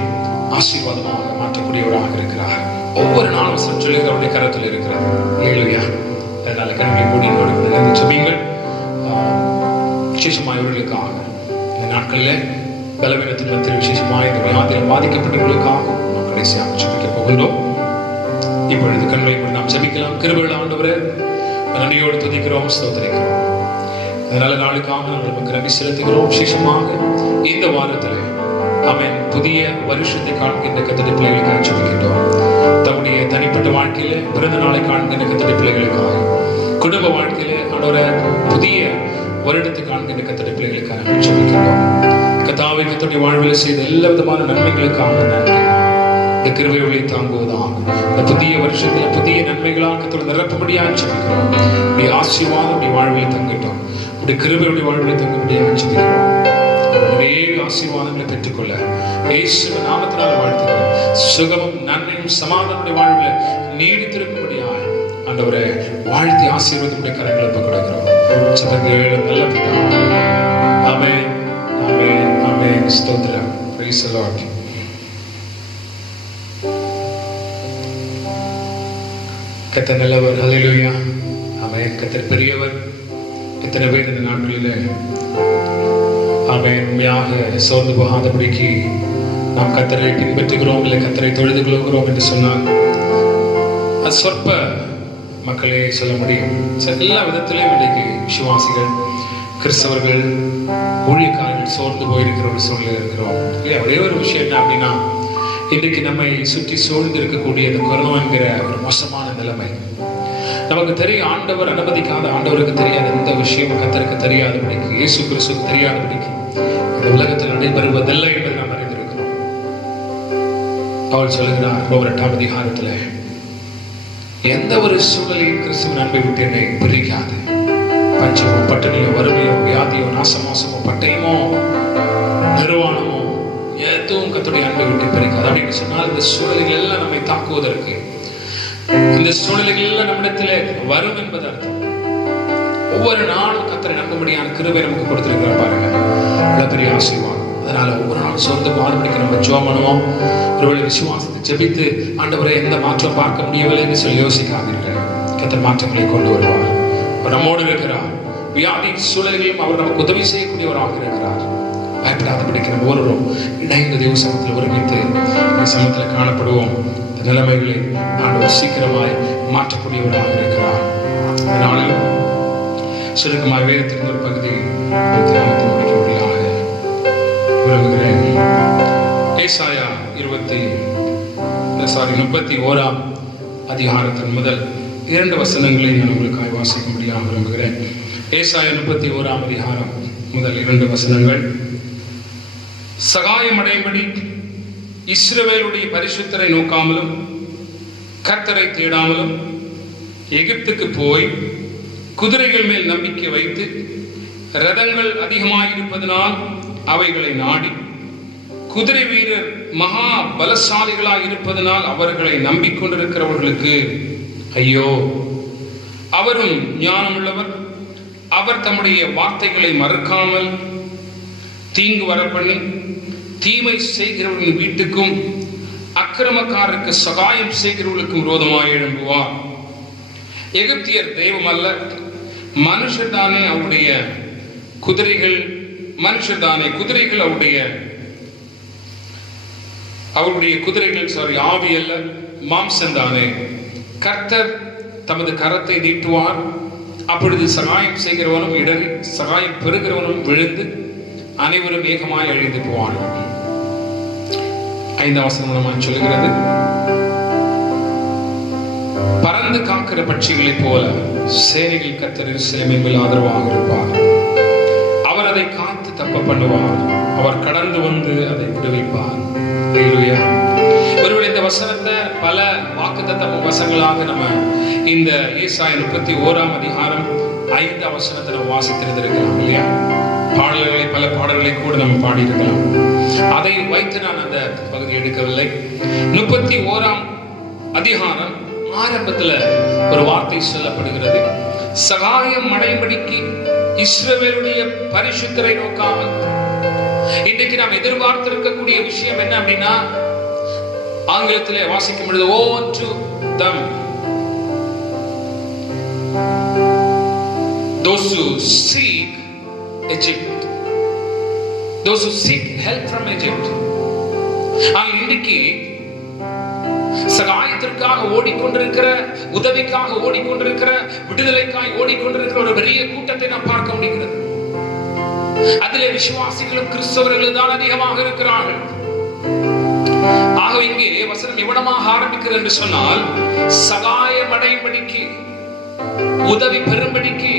ஆசீர்வாதமாக மாற்றக்கூடியவராக இருக்கிறார். ஒவ்வொரு நாளும் சொல்லுகிற அவருடைய கரத்தில் இருக்கிறது. ஏழுயா. அதனால கண்களை கூடி என்னோடு கூட இணைந்து ஜெபியுங்கள். விசேஷமாக இவர்களுக்காக இந்த நாட்களில் பலவீனத்தின் மத்தியில் விசேஷமாக இந்த வியாதியில் பாதிக்கப்பட்டவர்களுக்காக நாம் கடைசியாக ஜெபிக்க போகின்றோம். இப்பொழுது கண்களை கூட நாம் ஜெபிக்கலாம். கிருபையுள்ள ஆண்டவரே, நன்றியோடு துதிக்கிறோம், ஸ்தோத்திரிக்கிறோம். அதனால நாளுக்காக நாங்கள் நமக்கு நன்றி செலுத்துகிறோம். விசேஷமாக இந்த வாரத்தில் அவன் புதிய வருஷத்தை காண்கின்ற கர்த்தருடைய பிள்ளைகளுக்காக ஜெபிக்கின்றோம். தம்முடைய தனிப்பட்ட வாழ்க்கையில பிறந்த நாளை காண்கின்ற கர்த்தருடைய பிள்ளைகளுக்காக, குடும்ப வாழ்க்கையில ஆண்டவரே புதிய வருடத்தை காண்கின்ற கர்த்தருடைய பிள்ளைகளுக்காக ஜெபிக்கின்றோம். கர்த்தாவே, கர்த்தருடைய வாழ்வில் செய்த எல்லா விதமான நன்மைகளுக்காக நன்றி. இந்த கிருபை ஒளி தாங்குவதாக. இந்த புதிய வருஷத்தில் புதிய நன்மைகளாக கர்த்தர் நிரப்பும்படியாக ஜெபிக்கிறோம். உடைய ஆசீர்வாதம் உடைய வாழ்வில் தங்கட்டும். உடைய கிருபை உடைய வாழ்வில் தங்கும்படியாக ஜெபிக்கிறோம். நிறைய ஆசீர்வாதங்களை பெற்றுக்கொள்ள இயேசுவின் நாமத்தினால் வாழ்த்துக்கிறேன். சுகமும் நன்மையும் சமாதானமுடைய வாழ்வில் நீடித்திருக்கும்படியாக ஆண்டவரே வாழ்த்தி ஆசீர்வாதத்துடைய கரங்களை கொடுக்கிறோம். ஜெபங்கள் நல்ல பிதாவே. ஆமென், ஆமென், ஆமென். ஸ்தோத்திரம். Praise the Lord. கர்த்தர் நல்லவர். ஹல்லேலூயா. ஆமென். கர்த்தர் பெரியவர். எத்தனை பேர் இந்த நாட்களிலே ஆமென் உண்மையாக சோர்ந்து போகாதபடிக்கு நாம் கர்த்தரை பின்பற்றுகிறோம், இல்லை கர்த்தரை தொழுது கொள்கிறோம் என்று சொன்னால் அது சொற்ப மக்களே சொல்ல முடியும். எல்லா விதத்திலையும் இன்றைக்கு விசுவாசிகள், கிறிஸ்தவர்கள், ஊழியக்காரர்கள் சோர்ந்து போயிருக்கிற ஒரு சூழ்நிலை இருக்கிறோம் இல்லையா? ஒரே ஒரு விஷயம் என்ன அப்படின்னா, இன்றைக்கு நம்மை சுற்றி சூழ்ந்து இருக்கக்கூடிய இந்த கொரோனா என்கிற ஒரு மோசமான நிலைமை நமக்கு தெரியும். ஆண்டவர் அனுமதிக்காத, ஆண்டவருக்கு தெரியாத எந்த விஷயமும் கர்த்தருக்கு தெரியாதபடிக்கு, இயேசு கிறிஸ்துவுக்கு தெரியாதபடிக்கு இந்த உலகத்தில் நடைபெறுவதில்லை என்பதை நாம் அறிந்திருக்கிறோம். பவுல் சொல்லுகிறார் ரோமர் 8ஆம் அதிகாரத்தில், எந்த ஒரு சூழலையும் கிறிஸ்துவின் அன்பை விட்டு என்னை பிரிக்காது. பஞ்சமோ, பட்டினியோ, வறுமையோ, வியாதியோ, நாசமோசமோ, பட்டயமோ, நிர்வாணமோ எதுவும் கர்த்தருடைய அன்பை விட்டு பிரிக்காது. அப்படின்னு சொன்னால் இந்த சூழல்கள் எல்லாம் நம்மை தாக்குவதற்கு, இந்த சூழ்நிலைகள் எல்லாம் நம்மிடத்திலே வரும் என்பது அர்த்தம். ஒவ்வொரு நாளும் கர்த்தரை நம்பும்படியான கிருபை நமக்கு கொடுத்திருக்கிறார் பாருங்க. அவ்வளவு பெரிய ஆசீர்வாதம். அதனால ஒவ்வொரு நாளும் சொந்த மாறுபடிக்க நம்ம ஜெபம் பண்ணுவோம். ஒருவேளை விசுவாசத்தை ஜெபித்து ஆண்டவரை எந்த மாற்றம் பார்க்க முடியவில்லை என்று சொல்லி யோசிக்காதீர்கள். கர்த்தர் மாற்றங்களை கொண்டு வருவார். அவர் நம்மோடு இருக்கிறார். வியாதி சூழல்களையும் அவர் நமக்கு உதவி செய்யக்கூடியவராக இருக்கிறார். பயப்படாதபடிக்கு நம்ம ஒருவரும் இணைந்த தேவ சமூகத்தில் ஒருமித்து இந்த சமூகத்தில் காணப்படுவோம். இந்த நிலைமைகளை ஆண்டவர் சீக்கிரமாய் மாற்றக்கூடியவராக இருக்கிறார். அதனாலும் சுருக்கமாக வேதத்தின் ஒரு பகுதியை தியானித்து முடிக்கும்படியாக விரும்புகிறேன். ஏசாயா 31ஆம் அதிகாரத்தின் முதல் 2 வசனங்களை நான் உங்களுக்காக வாசிக்கும்படியாக விரும்புகிறேன். ஏசாயா 31ஆம் அதிகாரம் முதல் 2 வசனங்கள். சகாயம் அடையும்படி இஸ்ரவேலுடைய பரிசுத்தரை நோக்காமலும் கர்த்தரை தேடாமலும் எகிப்துக்கு போய் குதிரைகள் மேல் நம்பிக்கை வைத்து ரதங்கள் அதிகமாயிருப்பதனால் அவைகளை நாடி குதிரை வீரர் மகா பலசாலிகளாய் இருப்பதனால் அவர்களை நம்பிக்கொண்டிருக்கிறவர்களுக்கு ஐயோ! அவரும் ஞானமுள்ளவர், அவர் தம்முடைய வார்த்தைகளை மறுக்காமல் தீங்கு வரப்பண்ணி தீமை செய்கிறவர்களின் வீட்டுக்கும் அக்கிரமக்காரருக்கு சகாயம் செய்கிறவர்களுக்கும் விரோதமாய் எழும்புவார். எகிப்தியர் தெய்வம் அல்ல, மனுஷர் தானே அவருடைய குதிரைகள், மனுஷர் தானே குதிரைகள் அவருடைய குதிரைகள் ஆவி அல்ல, மாம்சம் தானே. கர்த்தர் தமது கரத்தை நீட்டுவார், அப்பொழுது சகாயம் செய்கிறவனும் இடறி சகாயம் பெறுகிறவனும் விழுந்து அனைவரும் ஏகமாய் அழிந்து போவார்கள். 5ஆம் வசனம் மூலமாய் சொல்லுகிறது, பறந்து காக்கிற பட்சிகளைப் போல சேனைகள் கர்த்தர் எருசலேமின் மேல் ஆதரவாக இருப்பார். அவர் அதை காத்து தப்ப பண்ணுவார், அவர் கடந்து வந்து அதை விடுவிப்பார். ஹல்லேலூயா. ஒருவேளை இந்த வசனத்தை பல வாக்குத்தத்த வசனங்களாக நம்ம இந்த ஏசாயா 31ஆம் அதிகாரம் 5ஆம் வசனத்தை நம்ம வாசித்திருந்திருக்கலாம் இல்லையா? பாடல்களை, பல பாடல்களை கூட நம்ம பாடியிருக்கலாம். அதை வைத்து நான் அந்த பகுதி எடுக்கவில்லை. 31ஆம் அதிகாரம் ஆரம்பத்தில் ஒரு வார்த்தை சொல்லப்படுகிறது, சகாயம் அடையும்படிக்கு இஸ்ரவேலுடைய பரிசுத்தரை நோக்காமல். இன்றைக்கு நாம் எதிர்பார்த்திருக்கக்கூடிய விஷயம் என்ன அப்படின்னா, ஆங்கிலத்திலே வாசிக்கும் பொழுது "Woe unto them, those who seek Egypt, those who seek help from Egypt." இன்றைக்கு சகாயத்திற்காக ஓடிக்கொண்டிருக்கிற, உதவிக்காக ஓடிக்கொண்டிருக்கிற, விடுதலைக்காக ஓடிக்கொண்டிருக்கிற ஒரு பெரிய கூட்டத்தை நாம் பார்க்க முடிகிறது. அதிலே விசுவாசிகளும் கிறிஸ்தவர்களும் தான் அதிகமாக இருக்கிறார்கள். ஆக இங்கே வசனம் எவ்வளமாக ஆரம்பிக்கிறது என்று சொன்னால், சகாயம் அடையும்படிக்கு, உதவி பெறும்படிக்கு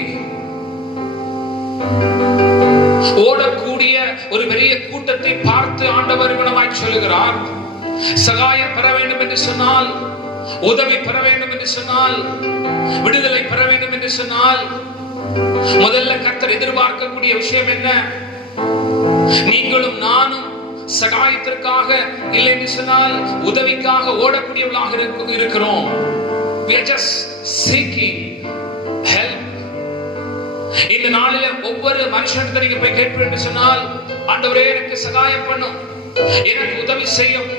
ஓடக்கூடிய ஒரு பெரிய கூட்டத்தை பார்த்து ஆண்டவர் இவனமாய் சொல்லுகிறார், சகாயம் பெற வேண்டும் என்று சொன்னால், உதவி பெற வேண்டும் என்று சொன்னால், விடுதலை பெற வேண்டும் என்று சொன்னால், முதல்ல கர்த்தர் எதிர்பார்க்கக்கூடிய விஷயம் என்ன? நீங்களும் நானும் சகாயத்திற்காக இல்லை என்று சொன்னால் உதவிக்காக ஓடக்கூடியவர்களாக இருக்கிறோம். We are just seeking help. இந்த நாளில ஒவ்வொரு மனுஷனுக்கு நீங்க போய் கேட்பீங்க என்று சொன்னால், ஆண்டவரே எனக்கு சகாயம் பண்ணும், எனக்கு உதவி செய்யும்,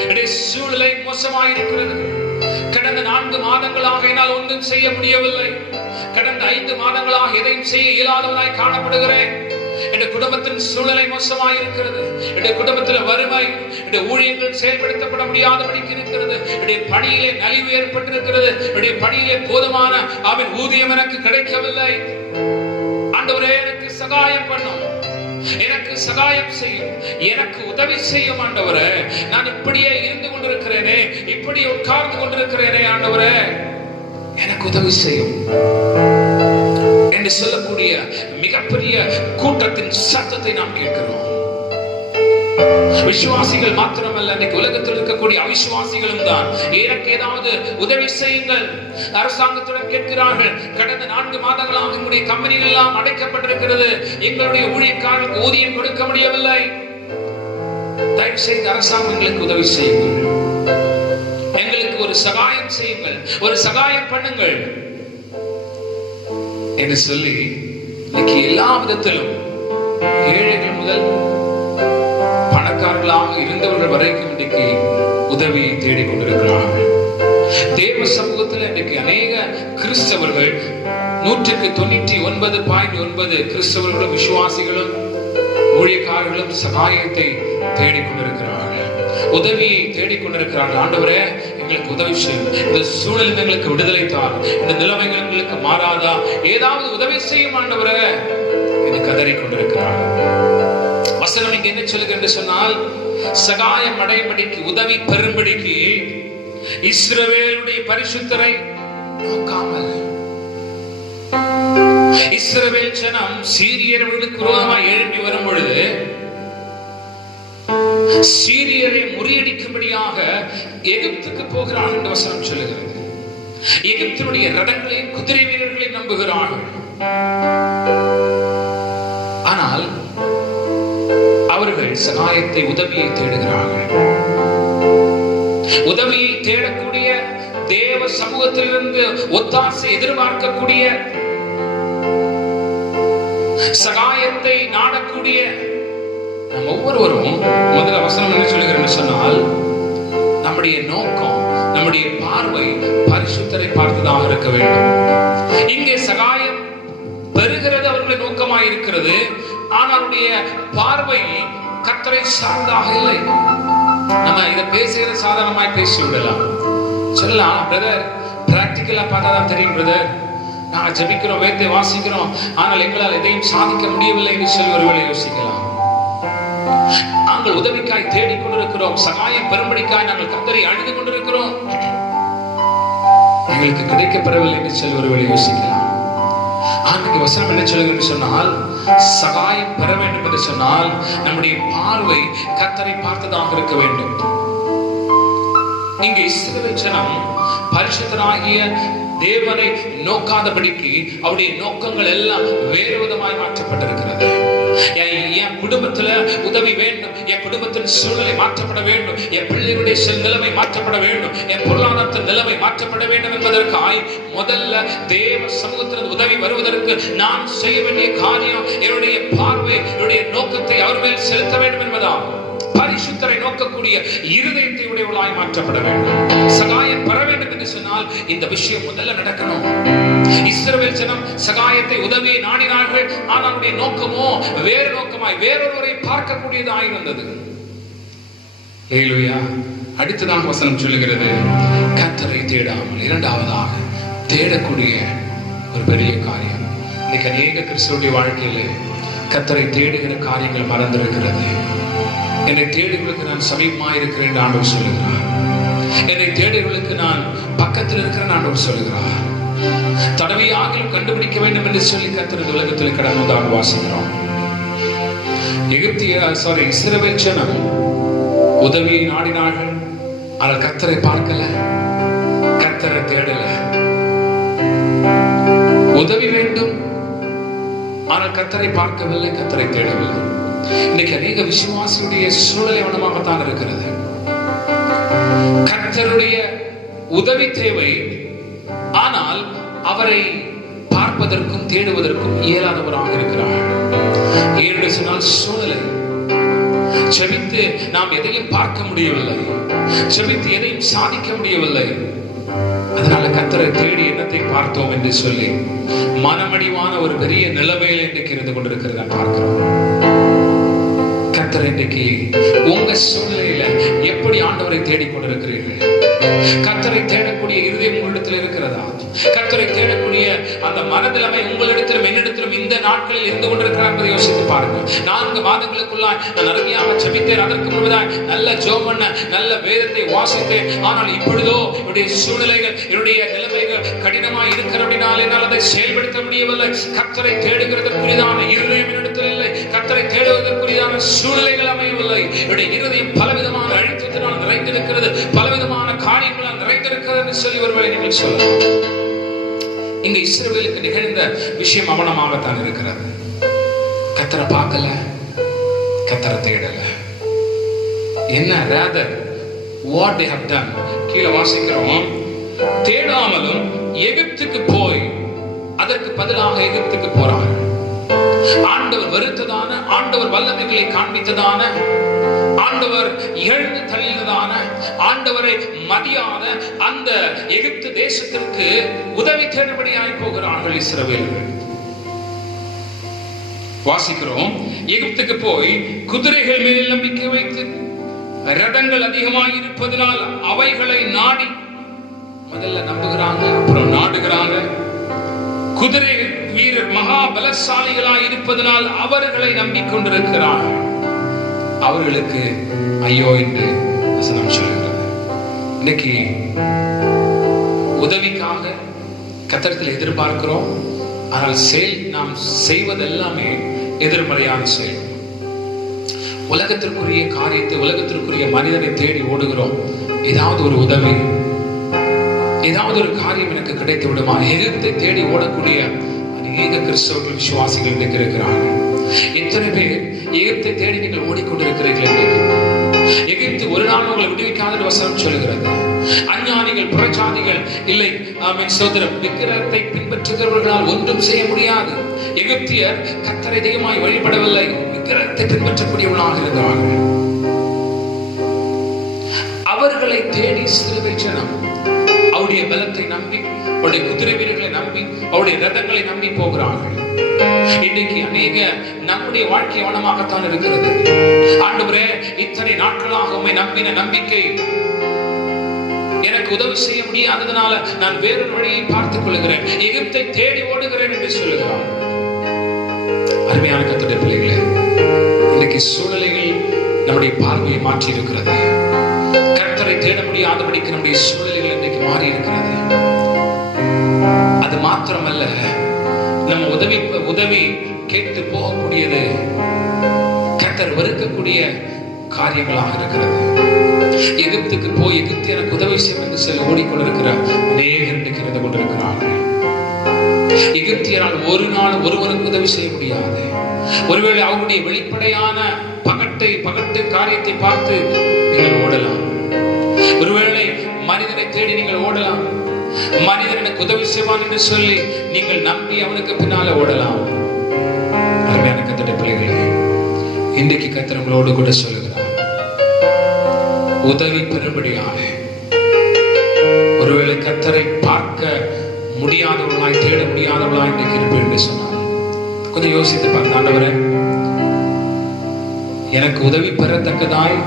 என்னுடைய சூழ்நிலை மோசமாக இருக்கிறது, கடந்த 4 மாதங்களாக என்னால் ஒன்றும் செய்ய முடியவில்லை, கடந்த 5 மாதங்களாக எதையும் செய்ய இயலாதவனாய் காணப்படுகிறேன், என் குடும்பத்தின் சூழ்நிலை மோசமாக இருக்கிறது, என் குடும்பத்தில் வறுமை, என் ஊழியங்கள் செயல்படுத்தப்பட முடியாதபடிக்கு இருக்கிறது, என் பணியிலே நலிவு ஏற்பட்டிருக்கிறது, என் பணியிலே போதுமான அவன் ஊதியம் எனக்கு கிடைக்கவில்லை, ஆண்டவரே எனக்கு சகாயம் பண்ணும், எனக்கு சகாயம் செய்யும், எனக்கு உதவி செய்யும் ஆண்டவரே, நான் இப்படியே இருந்து கொண்டிருக்கிறேனே, இப்படி உட்கார்ந்து கொண்டிருக்கிறேனே, ஆண்டவரே எனக்கு உதவி செய்யும் என்று சொல்லக்கூடிய மிகப்பெரிய கூட்டத்தின் சத்தத்தை நாம் கேட்கிறோம். விசுவாசிகள் மாத்திரமல்ல, இன்னைக்கு உலகத்தில் இருக்கக்கூடிய அவிசுவாசிகளும் தான் எனக்கு ஏதாவது உதவி செய்யுங்கள். அரசாங்கத்துடன் கேட்கிறார்கள், கடந்த 4 மாதங்களாக எங்களுடைய கம்பெனிகள் எல்லாம் அடைக்கப்பட்டிருக்கிறது, எங்களுடைய ஊழியக்காரர்களுக்கு ஊதியம் கொடுக்க முடியவில்லை, தயவு செய்து அரசாங்கங்களுக்கு உதவி செய்யுங்கள், எங்களுக்கு ஒரு சகாயம் செய்யுங்கள், ஒரு சகாயம் பண்ணுங்கள் என்று சொல்லி இன்னைக்கு எல்லா விதத்திலும் ஏழைகள் முதல் பணக்காரர்களாக இருந்தவர்கள் வரைக்கும் இன்றைக்கு உதவியை தேடிக் கொண்டிருக்கிறார்கள். தேவ சமூகத்தில் இன்றைக்கு அநேக கிறிஸ்தவர்கள் 99.9 கிறிஸ்தவர்களும் விசுவாசிகளும் ஊழியக்காரர்களும் சகாயத்தை தேடிக் கொண்டிருக்கிறார்கள், உதவியை தேடிக் கொண்டிருக்கிறார்கள். ஆண்டவரே எங்களுக்கு உதவி செய்யும், இந்த சூழல் எங்களுக்கு விடுதலை தார், இந்த நிலைமைகள் எங்களுக்கு மாறாதா, ஏதாவது உதவி செய்யும் ஆண்டவரே என்று கதறிக் கொண்டிருக்கிறார்கள். வசனம் இங்க என்ன சொல்லுங்க என்று சொன்னால், சகாயம் அடையும்படிக்கு, உதவி பெறும்படிக்கு இஸ்ரவேலுடைய பரிசுத்தரை நோக்காமல், இஸ்ரவேல் ஜனம் சீரியர்களுக்கு விரோதமாக எழுப்பி வரும் பொழுது சீரியரை முறியடிக்கும்படியாக எகிப்துக்கு போகிறார்கள் என்று வசனம் சொல்லுகிறது. எகிப்தினுடைய ரதங்களையும் குதிரை வீரர்களையும் நம்புகிறார்கள். ஆனால் அவர்கள் சகாயத்தை, உதவியை தேடுகிறார்கள். உதவியை தேடக்கூடிய, தேவ சமூகத்திலிருந்து ஒத்தாசை எதிர்பார்க்கக்கூடிய, சகாயத்தை நாடக்கூடிய நம்ம ஒவ்வொருவரும் முதல் அவசரம் என்ன சொல்லுகிறேன்னு சொன்னால், நம்முடைய நோக்கம், நம்முடைய பார்வை பரிசுத்தரை பார்த்ததாக இருக்க வேண்டும். இங்கே சகாயம் பெறுகிறது அவர்களுடைய நோக்கமாக இருக்கிறது, ஆனால் பார்வை கர்த்தரை சார்ந்தாக இல்லை. நம்ம இதை பேசுகிற சாதாரணமாய் பேசி விடலாம், சொல்லலாம், பிரதர் பிராக்டிக்கலா பார்த்தா தான் தெரியும் பிரதர், நாங்கள் ஜெபிக்கிறோம், வேதத்தை வாசிக்கிறோம், ஆனால் எங்களால் எதையும் சாதிக்க முடியவில்லை என்று சொல்லி ஒருவேளை யோசிக்கலாம். நாங்கள் உதவிக்காய் தேடிக் கொண்டிருக்கிறோம், சகாயம் பெரும்படிக்காய் நாங்கள் கர்த்தரை அழுது கொண்டிருக்கிறோம், எங்களுக்கு கிடைக்கப்பெறவில்லை என்று சொல்லி ஒருவேளை யோசிக்கலாம். ஆண்டுக்கு வசனம் என்ன சொல்லுங்க என்று சொன்னால், சகாயம் பெற வேண்டும் என்று சொன்னால் நம்முடைய பார்வை கர்த்தரை பார்த்ததாக இருக்க வேண்டும். இங்கே இஸ்ரவேல் ஜனம் பரிசுத்தராகிய தேவனை நோக்காதபடிக்கு அவருடைய நோக்கங்கள் எல்லாம் வேறு விதமாய் மாற்றப்பட்டிருக்கிறது. என் குடும்பத்துல உதவி வேண்டும், என் குடும்பத்தின் சூழ்நிலை மாற்றப்பட வேண்டும், என் பிள்ளைகளுடைய நிலைமை மாற்றப்பட வேண்டும், என் பொருளாதாரத்தின் நிலைமை மாற்றப்பட வேண்டும் என்பதற்காய் முதல்ல தேவ சமூகத்தின் உதவி வருவதற்கு நான் செய்ய வேண்டிய காரியம், என்னுடைய பார்வை, என்னுடைய நோக்கத்தை அவர் மேல் செலுத்த வேண்டும் என்பதால் பரிசுத்தரை நோக்கக்கூடிய இருதயத்தை உடையவளாய் மாற்றப்பட வேண்டும். சகாயம் பெற வேண்டும் என்று சொன்னால் இந்த விஷயம் முதல்ல நடக்கணும். இஸ்ரவேல் ஜனம் சகாயத்தை, உதவியை நாடினார்கள், ஆனால் அவருடைய நோக்கமோ வேறு நோக்கமாய் வேறொருவரை பார்க்கக்கூடியதாய் இருந்தது. ஹல்லேலூயா. அடுத்ததாக வசனம் சொல்லுகிறது, கர்த்தரை தேடாமல், இரண்டாவதாக தேடக்கூடிய ஒரு பெரிய காரியம். இன்னைக்கு அநேக கிறிஸ்தவருடைய வாழ்க்கையில கர்த்தரை தேடுகிற காரியங்கள் மறந்திருக்கிறது. என்னை தேடுகளுக்கு நான் சமீபமாக இருக்கிறேன் என்று ஆண்டவர் சொல்லுகிறார். என்னை தேடுகளுக்கு நான் பக்கத்தில் இருக்கிறேன் ஆண்டவர் சொல்லுகிறார். தடவையாகிலும் கண்டுபிடிக்க வேண்டும் என்று சொல்லி கர்த்தர் உலகத்தில் கடந்ததாக வாசிக்கிறோம். இஸ்ரவேல் ஜனம் உதவியை நாடினார்கள், ஆனால் கர்த்தரை பார்க்கல, கர்த்தரை தேடல. உதவி வேண்டும், ஆனால் கர்த்தரை பார்க்கவில்லை, கர்த்தரை தேடவில்லை. இன்னைக்கு அநேக விசுவாசியுடைய சூழ்நிலை வனமாகத்தான் இருக்கிறது. கர்த்தருடைய உதவி தேவை, ஆனால் அவரை பார்ப்பதற்கும் தேடுவதற்கும் இயலாதவராக இருக்கிறார். ஏனென்று சொன்னால் சூழ்நிலை. செபித்து நாம் எதையும் பார்க்க முடியவில்லை, செபித்து எதையும் சாதிக்க முடியவில்லை. அதனால கர்த்தரை தேடி என்னத்தை பார்த்தோம் என்று சொல்லி மனமடிவான ஒரு பெரிய நிலைமையில் இன்றைக்கு இருந்து கொண்டிருக்கிறத பார்க்கிறோம். கர்த்தர் இன்றைக்கு உங்க சூழ்நிலையில எப்படி ஆண்டவரை தேடிக்கொண்டிருக்கிறீர்கள்? கர்த்தரை தேடக்கூடிய இருதயம் உங்களிடத்தில் இருக்கிறதா? கர்த்தரை தேடக்கூடிய அந்த மனநிலைமை உங்களிடத்திலும் என்னிடத்திலும் இந்த நாட்களில் இருந்து கொண்டிருக்கிறார் என்பதை யோசித்து பாருங்க. 4 மாதங்களுக்குள்ளாய் நான் அருமையாக ஜெபித்தேன். அதற்கு முன்பதாய் நல்ல ஜெபம் பண்ண, நல்ல வேதத்தை வாசித்தேன். ஆனால் இப்பொழுதோ என்னுடைய சூழ்நிலைகள், என்னுடைய நிலைமைகள் கடினமாய் இருக்கிறபடினால் என்னால் அதை செயல்படுத்த முடியவில்லை. கர்த்தரை தேடுகிறதற்குரியதான இருதயம் என்னிடத்தில் இல்லை, கர்த்தரை தேடுவதற்குரியதான சூழ்நிலைகள் அமையவில்லை. என்னுடைய இருதயம் பலவிதமான அழுத்தத்தினால் நிறைந்திருக்கிறது, பலவிதமான காரியங்களால் நிறைந்திருக்கிறது என்று சொல்லி ஒருவேளை நீங்கள் சொல்லலாம். இங்க இஸ்ரவேலுக்கு நிகழ்ந்த விஷயம் அவனமாகத்தான் இருக்கிறது. கர்த்தரை பார்க்கல, கர்த்தரை தேடல. என்ன rather what they have done? கீழே வாசிக்கிறோம், தேடாமலும் எகிப்துக்கு போய் அதற்கு பதிலாக எகிப்துக்கு போறாங்க. ஆண்டவர் வெறுத்ததான, ஆண்டவர் வல்லமைகளை காண்பித்ததான, ஆண்டவர் இகழ்ந்து தள்ளினதான, ஆண்டவரை மதியாத அந்த எகிப்து தேசத்திற்கு உதவி தேடும்படியாய் போகிறார்கள் இஸ்ரவேலர்கள். வாசிக்கிறோம், எகிப்துக்கு போய் குதிரைகள் மேல் நம்பிக்கை வைத்து ரதங்கள் அதிகமாக இருப்பதனால் அவைகளை நாடி, முதல்ல நம்புகிறாங்க, அப்புறம் நாடுகிறாங்க. குதிரை வீரர் மகா பலசாலிகளாய் இருப்பதனால் அவர்களை நம்பிக்கொண்டிருக்கிறார்கள். அவர்களுக்கு ஐயோ என்று வசனம் சொல்கிறது. இன்னைக்கு உதவிக்காக கர்த்தரிடத்தில் எதிர்பார்க்கிறோம், ஆனால் நாம் செய்வதெல்லாமே எதிர்மறையான செயல். உலகத்திற்குரிய காரியத்தை, உலகத்திற்குரிய மனிதனை தேடி ஓடுகிறோம். ஏதாவது ஒரு உதவி, ஏதாவது ஒரு காரியம் எனக்கு கிடைத்து விடுமா? எகிப்தை தேடி ஓடக்கூடிய அநேக கிறிஸ்தவர்கள், விசுவாசிகள் இன்றைக்கு இருக்கிறார்கள். எத்தனை பேர் எகிப்தை தேடி நீங்கள் ஓடிக்கொண்டிருக்கிறீர்கள்? எகிப்து ஒரு நாள் உங்களை விடுவிக்காத வசனம் சொல்கிறது. அஞ்ஞானிகள், புறஜாதிகள் இல்லை சோதரம் விக்கிரகத்தை பின்பற்றுகிறவர்களால் ஒன்றும் செய்ய முடியாது. எகிப்தியர் கர்த்தரை தெய்வமாய் வழிபடவில்லை, விக்கிரகத்தை பின்பற்றக்கூடியவர்களாக இருந்தார்கள். அவர்களை தேடி இஸ்ரவேல் ஜனம் அவருடைய பலத்தை நம்பி, அவருடைய குதிரை வீரர்களை நம்பி, அவருடைய ரதங்களை நம்பி போகிறார்கள். இன்னைக்கு அநேக நம்முடைய வாழ்க்கை வனமாகத்தான் இருக்கிறது. ஆண்டவரே, இத்தனை நாட்களாக உம்மை நம்பின நம்பிக்கை எனக்கு உதவி செய்ய முடியாததுனால நான் வேறொரு வழியை பார்த்துக் கொள்கிறேன், எகிப்தை தேடி ஓடுகிறேன் என்று சொல்லுகிறார். அருமையான கர்த்தருடைய பிள்ளைகளே, இன்னைக்கு சூழ்நிலைகள் நம்முடைய பார்வையை மாற்றி இருக்கிறது. கர்த்தரை தேட முடியாதபடிக்கு நம்முடைய சூழ்நிலைகள் இன்றைக்கு மாறி இருக்கிறது. அது மாத்திரமல்ல, நம்ம உதவி கேட்டு போகக்கூடியது கர்த்தர் வெறுக்கக்கூடிய காரியங்களாக இருக்கிறது. எகிப்துக்கு போய் எகிப்து எனக்கு உதவி செய்யும் என்று சொல்லி ஓடிக்கொண்டிருக்கிற அநேகர் இன்றைக்கு இருந்து கொண்டிருக்கிறார்கள். எகிப்தியரால் ஒரு நாள் ஒருவனுக்கு உதவி செய்ய முடியாது. ஒருவேளை அவருடைய வெளிப்படையான பகட்டு காரியத்தை பார்த்து நீங்கள் ஓடலாம். ஒருவேளை மனிதனை தேடி நீங்கள் ஓடலாம். மனிதன் எனக்கு உதவி செய்வான் என்று சொல்லி நீங்கள் நம்பி அவனுக்கு பின்னால ஓடலாம். அருமையான கர்த்தருடைய பிள்ளைகளே, இன்றைக்கு கர்த்தர் உங்களோடு கூட சொல்லுகிறார், உதவி பெறும்படியாக. ஒருவேளை கர்த்தரை பார்க்க முடியாதவர்களாய், தேட முடியாதவர்களாய் இன்றைக்கு இருப்பேன் என்று சொன்னார். கொஞ்சம் யோசித்து பார்த்து, ஆண்டவரே, எனக்கு உதவி பெறத்தக்கதாய்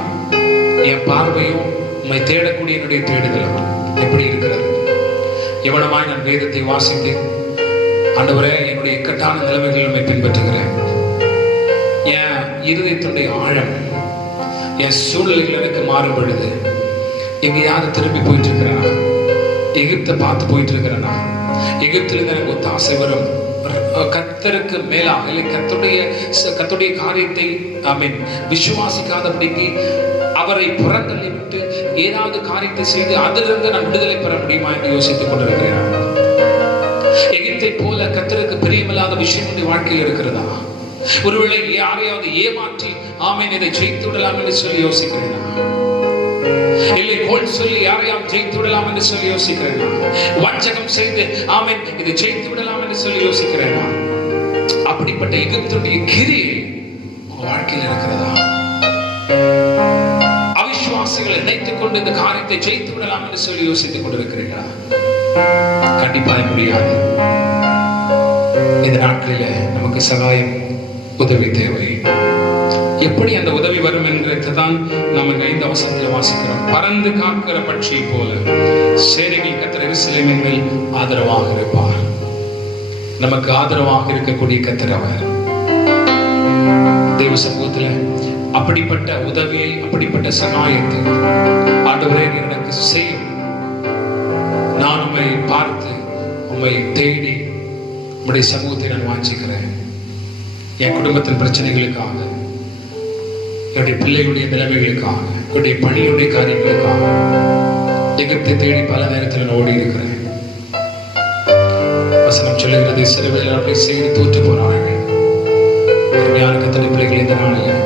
என் பார்வையும் உம்மை தேடக்கூடிய என்னுடைய தேடுதலும் எப்படி இருக்கிறது? எவ்வளவாய் நான் வேதத்தை வாசித்தேன். ஆண்டவரே, என்னுடைய இக்கட்டான நிலைமைகள் உம்மை பின்பற்றுகிறேன். என் இருதயத்தினுடைய ஆழம், என் சூழ்நிலைகள் எனக்கு மாறும் பொழுது எங்கேயாவது திரும்பி போயிட்டு இருக்கிறேனா? எகிப்தை பார்த்து போயிட்டு இருக்கிறேனா? எகிப்திலிருந்து எனக்கு ஒத்தாசை வரும். கர்த்தருக்கு மேலாக இல்லை, கர்த்தருடைய காரியத்தை விசுவாசிக்காதபடிக்கு அவரை புறந்தள்ளி விட்டு ஏதாவது காரியத்தை செய்து அதிலிருந்து நான் விடுதலை பெற முடியுமா என்று யோசித்துக் கொண்டிருக்கிறேன். எகிப்தை போல கர்த்தருக்கு பிரியமில்லாத விஷயம் உடைய வாழ்க்கையில் இருக்கிறதா? ஒருவேளை யாரையாவது ஏமாற்றி ஆமென் இதை ஜெயித்து விடலாம் என்று சொல்லி யோசிக்கிறேனா? இல்லை கோல் சொல்லி யாரையாவது ஜெயித்து விடலாம் என்று சொல்லி யோசிக்கிறேனா? வஞ்சகம் செய்து ஆமென் இதை ஜெயித்து விடலாம் என்று சொல்லி யோசிக்கிறேனா? அப்படிப்பட்ட எகிப்துடைய கிரியை உங்க வாழ்க்கையில் இருக்கிறதா? அவிசுவாசிகளை நினைத்துக் கொண்டு இந்த காரியத்தை ஜெயித்து விடலாம் என்று சொல்லி யோசித்துக் கொண்டிருக்கிறீர்களா? கண்டிப்பாக முடியாது. இந்த நாட்களில நமக்கு சகாயம் உதவி தேவை. எப்படி அந்த உதவி வரும் என்றதான் நாம் 5 வசனத்தில் வாசிக்கிறோம். பறந்து காக்கிற பட்சி போல சேனைகள் கர்த்தர் எருசலேமின் மேல் ஆதரவாக இருப்பார். நமக்கு ஆதரவாக இருக்கக்கூடிய கர்த்தர் அவர். தேவ சமூகத்துல அப்படிப்பட்ட உதவியை, அப்படிப்பட்ட சகாயத்தை ஆண்டவரே எனக்கு செய்யும். நான் உம்மை பார்த்து உம்மை தேடி உம்முடைய சமூகத்தை நான் வாஞ்சிக்கிறேன். என் குடும்பத்தின் பிரச்சனைகளுக்காக, என்னுடைய பிள்ளைகளுடைய நிலைமைகளுக்காக, என்னுடைய பணியுடைய காரியங்களுக்காக எகிப்தை தேடி பல நேரத்தில் நான் ஓடி இருக்கிறேன். வசனம் சொல்லுகிறது, சிறுவையில் அப்படி செய்து தோற்று போனார்கள். யாருக்கு தனி பிள்ளைகள் இந்த நாளில்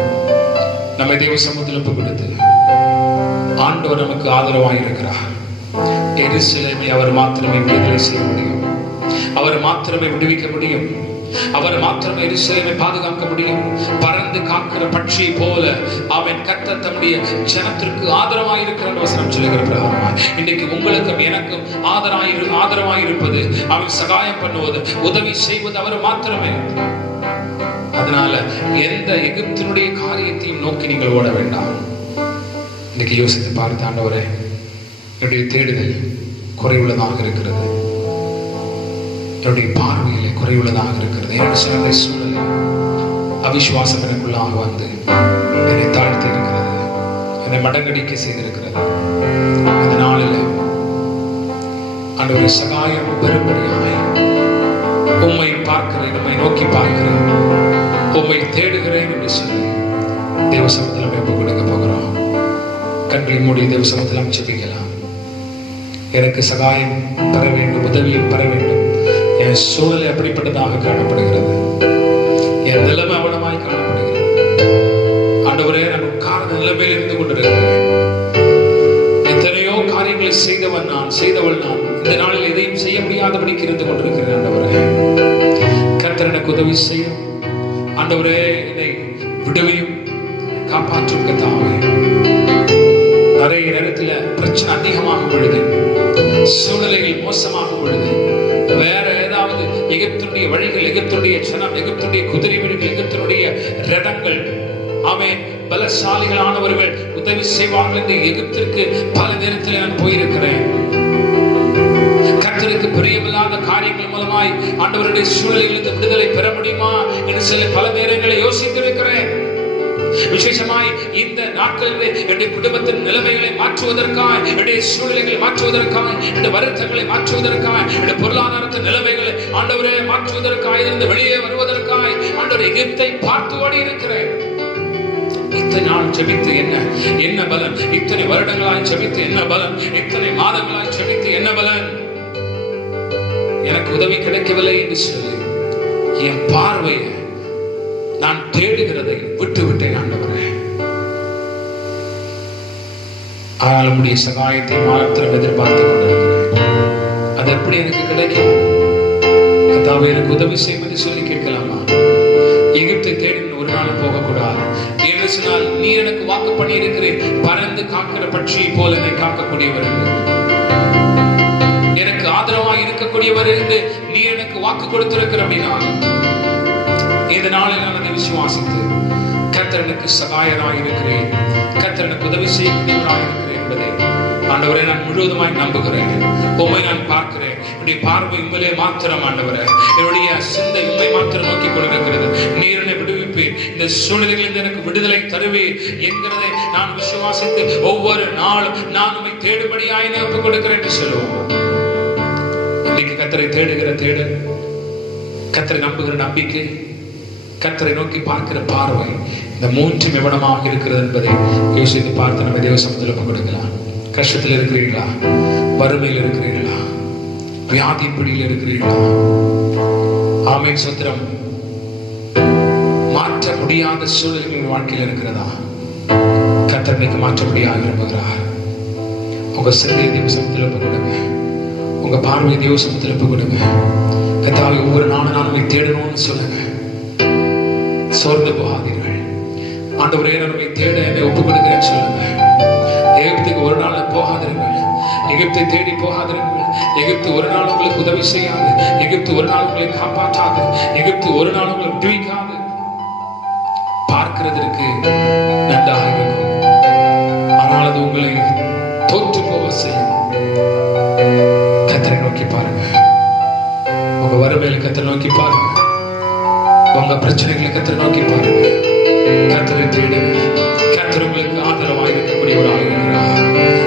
நம்மை தேவ சமூகத்தில் ஒப்பு கொடுத்து ஆண்டவர் நமக்கு ஆதரவாக இருக்கிறார். எருசலேமை அவர் மாத்திரமே விடுதலை செய்ய முடியும். அவர் மாத்திரமே விடுவிக்க முடியும். அவர் மாத்திரமே எருசலேமை பாதுகாக்க முடியும். பறந்து காக்கிற பட்சியை போல அவன் கர்த்தர் தம்முடைய ஜனத்திற்கு ஆதரவாய் இருக்கிற வசனம் சொல்லுகிற பிரகாரமாய் இன்றைக்கு உங்களுக்கும் எனக்கும் ஆதரவாய் இருப்பது, அவன் சகாயம் பண்ணுவது, உதவி செய்வது அவர் மாத்திரமே. அதனால எந்த எகிப்தினுடைய காரியத்தையும் நோக்கி நீங்கள் ஓட வேண்டாம். இன்னைக்கு யோசித்து பார்த்து, ஆண்டவரே என்னுடைய தேடுதல் குறைவுள்ளதாக இருக்கிறது, என்னுடைய பார்வையிலே குறைவுள்ளதாக இருக்கிறது, என்னுடைய சிறந்த சூழலை அவிசுவாசம் எனக்குள்ளாக வந்து என்னை தாழ்த்தி இருக்கிறது, என்னை மடங்கடிக்க செய்திருக்கிறது. அந்த நாளில் ஆண்டவரே சகாயம் பெறும்படியாய் உம்மை பார்க்கிறேன், உம்மை நோக்கி பார்க்கிறேன், உம்மை தேடுகிறேன் என்று சொல்லி தேவ சமூகத்தில் ஒப்பு கொடுக்க போகிறோம். கண்களை மூடி தேவ சமூகத்தில் ஜெபிக்கலாம். எனக்கு சகாயம் பெற வேண்டும், உதவியும் பெற வேண்டும். என் சூழல் எப்படிப்பட்டதாக காணப்படுகிறது, என் நிலைமை அவலமாய் காணப்படுகிறது. ஆண்டவரே, நான் உட்கார்ந்த நிலைமையில் இருந்து கொண்டிருக்கிறேன். எத்தனையோ காரியங்களை செய்தவள் நான் இந்த நாளில் எதையும் செய்ய முடியாதபடிக்கு இருந்து கொண்டிருக்கிறேன். ஆண்டவரே, கர்த்தர் எனக்கு உதவி செய்யும். ஆண்டவரே, என்னை விடுவியும், காப்பாற்றும் கர்த்தாவே. நிறைய நேரத்தில் பிரச்சனை அதிகமாகும் பொழுது, சூழ்நிலைகள் மோசமாகும் பொழுது, வேற ஏதாவது எகிப்துடைய வழிகள், எகிப்துடைய ஜனம், எகிப்துடைய குதிரை வீடுகள், எகிப்துடைய ரதங்கள், ஆமென், பலசாலிகளானவர்கள் உதவி செய்வார்கள் என்று எகிப்திற்கு பல நேரத்தில் நான் போயிருக்கிறேன். கர்த்தருக்கு பிரியமில்லாத காரியங்கள் மூலமாய் ஆண்டவருடைய சூழலிலிருந்து விடுதலை பெற முடியுமா என்று சொல்லி பல நேரங்களை யோசித்திருக்கிறேன். விசேஷமாய் இந்த நாட்களிலே என்னுடைய குடும்பத்தின் நிலைமைகளை மாற்றுவதற்காய், என்னுடைய சூழ்நிலைகளை மாற்றுவதற்காய், என்னுடைய வருத்தங்களை மாற்றுவதற்காய், என்னுடைய பொருளாதாரத்தின் நிலைமைகளை ஆண்டவரே மாற்றுவதற்காய், இருந்து வெளியே வருவதற்காய் ஆண்டவர் எகிப்தை பார்த்து ஓடி இருக்கிறேன். இத்தனை நாள் ஜெபித்து என்ன பலன்? இத்தனை வருடங்களாய் ஜெபித்து என்ன பலன்? இத்தனை மாதங்களாய் ஜெபித்து என்ன பலன்? எனக்கு உதவி கிடைக்கவில்லை என்று சொல்லி என் பார்வையை, நான் தேடுகிறதை விட்டு விட்டேன். ஆண்டவரே, ஆனால் உம்முடைய சகாயத்தை மாத்திரம் எதிர்பார்த்து கொண்டிருக்கிறேன். அது எப்படி எனக்கு கிடைக்கும்? கர்த்தாவே, எனக்கு உதவி செய்வது சொல்லி கேட்கலாமா? எகிப்தை தேடி ஒரு நாள் போகக்கூடாது என்று சொன்னால், நீ எனக்கு வாக்கு பண்ணி இருக்கிறேன், பறந்து காக்கிற பட்சியை போல என்னை காக்கக்கூடியவர் என்று, எனக்கு ஆதரவாக இருக்கக்கூடியவர் என்று நீ எனக்கு வாக்கு கொடுத்திருக்கிற அப்படின்னா, இந்த நாளில் நான் அதை விசுவாசித்து கர்த்தர் எனக்கு சகாயராக இருக்கிறேன், கர்த்தர் எனக்கு உதவி செய்யக்கூடியவராக இருக்கிறேன் என்பதை ஆண்டவரை நான் முழுவதுமாய் நம்புகிறேன். உம்மை நான் பார்க்கிறேன். என்னுடைய பார்வை உண்மையிலே மாத்திரம் ஆண்டவரே, என்னுடைய சிந்தை உண்மை மாத்திரம் நோக்கி கொண்டிருக்கிறது. நீர் என்னை விடுவிப்பேன், இந்த சூழ்நிலைகளில் எனக்கு விடுதலை தருவீர் என்கிறதை நான் விசுவாசித்து ஒவ்வொரு நாளும் நான் உம்மை தேடுபடியாய் ஒப்புக் கொடுக்கிறேன் என்று சொல்லுவோம். இன்னைக்கு கர்த்தரை தேடுகிற தேடல், கர்த்தரை நம்புகிற நம்பிக்கை, கர்த்தரை நோக்கி பார்க்கிற பார்வை, இந்த மூன்றும் எவ்வளமாக இருக்கிறது என்பதை யோசித்து பார்த்து நம்ம தேவ சமூகத்தில் ஒப்புக் கொடுக்கலாம். கஷ்டத்தில் இருக்கிறீர்களா? வறுமையில் இருக்கிறீர்களா? வியாதி பிடியில் இருக்கிறீர்களா? ஆமென் சோத்திரம். மாற்ற முடியாத சூழல்கள் வாழ்க்கையில் இருக்கிறதா? கர்த்தர் மாற்ற முடியாது விரும்புகிறார். உங்க சிந்தையை தேவ சமூகத்தில் ஒப்பு கொடுங்க. உங்க பார்வையை தேவ சமூகத்தில் ஒப்பு கொடுங்க. கர்த்தாவே, ஒவ்வொரு நாளும் நான் உம்மை தேடணும்னு சொல்லுங்க. சோர்ந்து போகாதீர்கள். ஆண்டவரே, நான் உம்மை தேட என்னை ஒப்பு கொடுக்கிறேன்னு சொல்லுங்க. எகிப்துக்கு ஒரு நாள் போகாதிருங்கள். எகிப்தை தேடி போகாதிருங்கள். எகிப்து ஒரு நாள் உங்களுக்கு உதவி செய்யாது. எகிப்து ஒரு நாள் உங்களை காப்பாற்றாது. எகிப்து ஒரு நாள் உங்களை விடுவிக்காது. பார்க்கிறதற்கு நன்றாக இருக்கும், ஆனால் அது உங்களை தோற்று போக செய்யும். கர்த்தரை நோக்கி பாருங்க. உங்க வறுமையில கர்த்தரை நோக்கி பாருங்க. உங்க பிரச்சனைகளை கர்த்தரை நோக்கி பாருங்க. கர்த்தரை தேடுங்க. கர்த்தர் உங்களுக்கு ஆதரவாக இருக்கக்கூடியவராக இருக்கிறார்.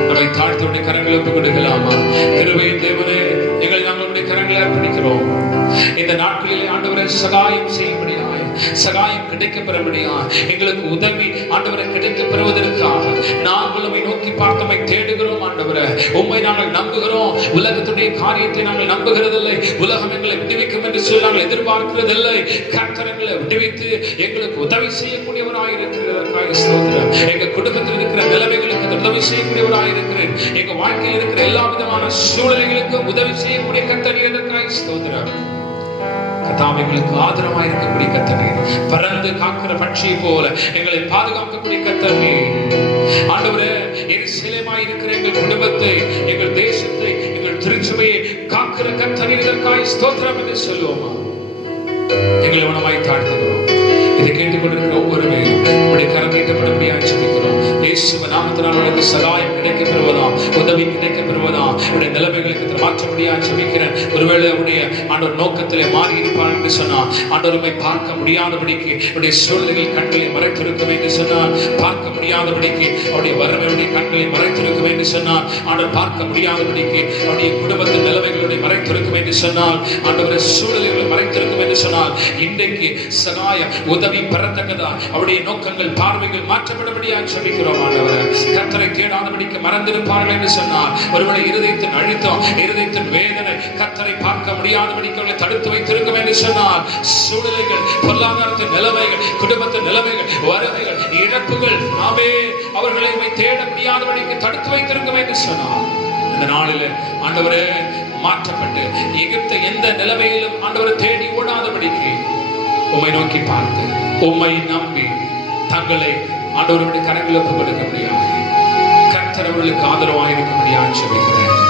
நம்மை தாழ்த்தோடைய கரங்களை ஒப்புக் கொடுக்கலாமா? கிருபையின் தேவனே, எங்களை நாங்களுடைய கரங்களை அர்ப்பணிக்கிறோம். இந்த நாட்களிலே ஆண்டவரை சகாயம் செய்யும்படியாய், சகாயம் கிடைக்க பெறும்படியாய், எங்களுக்கு உதவி ஆண்டவரை கிடைக்க பெறுவதற்காக நாங்கள் உம்மை நோக்கி பார்த்தமை தேடுகிறோம். ஆண்டவரை, உம்மை நாங்கள் நம்புகிறோம். உலகத்துடைய காரியத்தை நாங்கள் நம்புகிறதில்லை. உலகம் எங்களை விடுவிக்கும் என்று சொல்லி நாங்கள் எதிர்பார்க்கிறதில்லை. கர்த்தர் எங்களை விடுவித்து எங்களுக்கு உதவி செய்யக்கூடியவராய் இருக்கிறதற்காக ஸ்தோத்திரம். எங்க குடும்பத்தில் இருக்கிற நிலைமைகளுக்கு உதவி செய்யக்கூடியவராக இருக்கிறேன். எங்க வாழ்க்கையில் இருக்கிற எல்லா விதமான சூழ்நிலைகளுக்கும் உதவி செய்யக்கூடிய கர்த்தர் இதற்காக ஸ்தோத்திரம். கர்த்தாவே, எங்களுக்கு ஆதரவாக இருக்கக்கூடிய கர்த்தர், பறந்து காக்கிற பட்சியை போல எங்களை பாதுகாக்கக்கூடிய கர்த்தர். ஆண்டவரே, எருசலேமாய் இருக்கிற எங்கள் குடும்பத்தை, எங்கள் தேசத்தை, எங்கள் திருச்சபையை காக்கிற கர்த்தர் இதற்காக ஸ்தோத்திரம் என்று சொல்லுவோமா? எங்களை உணவாய் தாழ்த்துகிறோம். இதை கேட்டுக்கொண்டிருக்கிற ஒவ்வொருவரையும் உடைய கரம் நீட்டப்படும்படியாக ஜெபிக்கிறோம். இயேசுவின் நாமத்தினால் உங்களுக்கு சகாயம் கிடைக்க பெறுவதாம், உதவி கிடைக்க பெறுவதாம், உடைய நிலைமைகளுக்கு மாற்றப்படியாக ஜெபிக்கிறேன். ஒருவேளை அவருடைய ஆண்டவர் நோக்கத்திலே மாறி இருப்பார் என்று சொன்னார். ஆண்டவரை பார்க்க முடியாதபடிக்கு அவருடைய சூழ்நிலைகள் கண்களை மறைத்திருக்கும் என்று சொன்னார். பார்க்க முடியாதபடிக்கு அவருடைய வறுமையுடைய கண்களை மறைத்திருக்கும் என்று சொன்னார். ஆண்டவர் பார்க்க முடியாதபடிக்கு அவருடைய குடும்பத்தின் நிலைமைகளுடைய மறைத்திருக்கும் என்று சொன்னார். ஆண்டவரை சூழ்நிலைகளை மறைத்திருக்கும் என்று சொன்னார். இன்றைக்கு சகாயம் உதவி பெறத்தக்கதா அவருடைய நோக்கங்கள் பார்வைகள் மாற்றப்படபடியாக ஜெபிக்கிறோம். ஆண்டவரே, கர்த்தரை தேடாதபடிக்கு மறந்திருப்பார்கள் என்று சொன்னார். ஒருவேளை இருதயத்தின் அழுத்தம், இருதயத்தின் வேதனை கர்த்தரை பார்க்க முடியாதபடிக்கு அவர்களை தடுத்து வைத்திருக்கும் என்று சொன்னார். சூழ்நிலைகள், பொருளாதாரத்தின் நிலைமைகள், குடும்பத்தின் நிலைமைகள், வறுமைகள், இழப்புகள் அவர்களை தேட முடியாதபடிக்கு தடுத்து வைத்திருக்கும் என்று சொன்னார். இந்த நாளில் ஆண்டவரே, மாற்றப்பட்டு எகிப்தை எந்த நிலைமையிலும் ஆண்டவரை தேடி ஓடாதபடிக்கு உம்மை நோக்கி பார்த்து உம்மை நம்பி தங்களை ஆண்டவருடைய கரங்களில் ஒப்புக் கொடுக்க முடியாது. கர்த்தர் அவர்களுக்கு ஆதரவாக இருக்க முடியாது ஜெபிக்கிறேன்.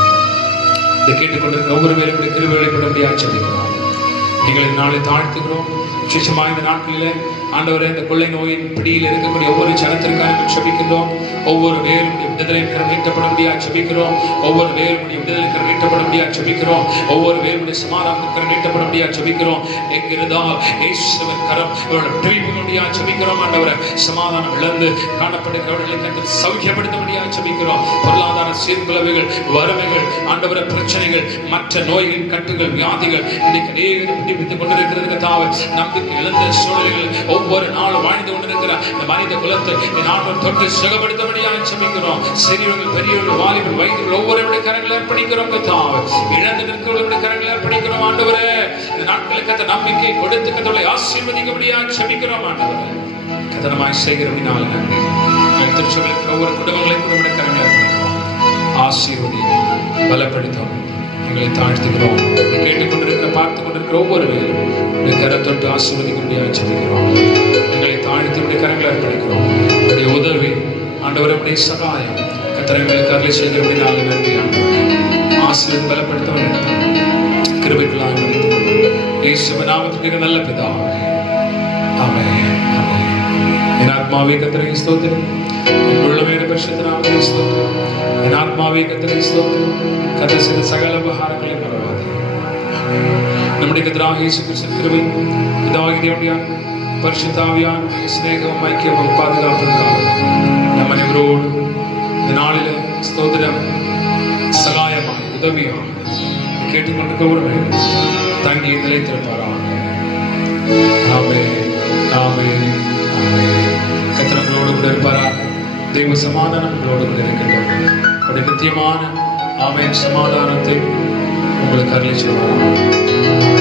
இதை கேட்டுக்கொண்டிருக்கிற ஒவ்வொரு பேருடைய கிருபைகளை பெற முடியாது ஜெபிக்கிறோம். எங்களை நாளை தாழ்த்துகிறோம். விசேஷமாக இந்த நாட்களிலே ஆண்டவரே, இந்த கொள்ளை நோயின் பிடியில் இருக்கக்கூடிய ஒவ்வொரு ஜனத்திற்காக ஜெபிக்கிறோம். ஒவ்வொரு வேருடைய விடுதலை நீட்டப்பட முடியாது ஜெபிக்கிறோம். ஒவ்வொரு வேருடைய விடுதலை நீட்டப்பட முடியாது ஜெபிக்கிறோம். ஒவ்வொரு வேருடைய சமாதானத்திற்கு நீட்டப்பட முடியாது ஜெபிக்கிறோம். எங்கிருந்தால் இயேசுவின் கரம் இவர்களை விடுவிக்க முடியாது ஜெபிக்கிறோம். ஆண்டவரே, சமாதானம் இழந்து காணப்படுகிறவர்களுக்கு சௌக்கியப்படுத்த முடியாது ஜெபிக்கிறோம். பொருளாதார சீர்குலைவுகள், வறுமைகள், ஆண்டவரே, பிரச்சனைகள், மற்ற நோய்கள், கட்டுகள், வியாதிகள் இன்னைக்கு அநேகம் விடுவித்துக் கொண்டிருக்கிறது. நம்பிக்கை இழந்த சூழல்கள் ஒவ்வொரு நாளும் வாழ்ந்து கொண்டிருக்கிற இந்த மனித குலத்தை நாங்கள் தொட்டு சுகப்படுத்தபடியாக ஜெபிக்கிறோம். சிறியவர்கள், பெரியவர்கள், வாலிபர்கள், வயதில் ஒவ்வொருவருடைய கரங்களை அர்ப்பணிக்கிறோம். இழந்து நிற்கிறவர்களுடைய கரங்களை அர்ப்பணிக்கிறோம். ஆண்டவரே, இந்த நாட்களுக்கு நம்பிக்கை கொடுத்து கத்தவர்களை ஆசீர்வதிக்கபடியாக ஜெபிக்கிறோம். ஆண்டவரே, கதனமாய் செய்கிறபடினால நன்றி. திருச்சபையில் ஒவ்வொரு குடும்பங்களையும் கூட கரங்களை அர்ப்பணிக்கிறோம். ஆசீர்வதியும், பலப்படுத்தும். எங்களை தாழ்த்துகிறோம். கேட்டுக்கொண்டிருக்கிற, பார்த்துக் கொண்டிருக்கிற ஒவ்வொருவரையும் கரத்தொட்டு ஆசீர்வதிக்க முடியாது ஜெபிக்கிறோம். எங்களை தாழ்த்தி கரங்களை அர்ப்பணிக்கிறோம். உடைய உதவி ஆண்டவரே, உடைய சகாயம் கர்த்தர்களுக்கு அருளை செய்கிறபடினால நன்றி. ஆண்டவரே, ஆசீர்வதி பலப்படுத்த வேண்டும். கிருபைக்குள்ளாக இயேசுவின் நாமத்திற்கு நல்ல பிதாவே, ஆமென். என் ஆத்மாவே கர்த்தரை ஸ்தோத்திரம். என் உள்ளமே பரிசுத்த நாமத்தை ஸ்தோத்திரம். என் ஆத்மாவே கர்த்தரை ஸ்தோத்திரம். கர்த்தர் செய்த சகல உபகாரங்களை மறவாதே. நம்முடைய கர்த்தராகிய இயேசு கிறிஸ்துவின் கிருபை, பிதாவாகிய தேவனுடைய பரிசுத்த ஆவியானவருடைய சிநேகமும் ஐக்கியமும் பாதுகாப்புக்காக நம் அனைவரோடு இந்த நாளில் ஸ்தோத்திரம் சகாயமாக உதவியாக கேட்டுக்கொண்டிருக்க ஒரு தங்கி நிலைத்திருப்பாராக. ஆமென், ஆமென், ஆமென். கர்த்தர் நம்மளோடு கூட இருப்பாராக. தெய்வ சமாதானம் நம்மளோடு கூட இருக்கட்டும். உடைய நித்தியமான ஆமென் சமாதானத்தை உங்களுக்கு அருளி செய்வார்.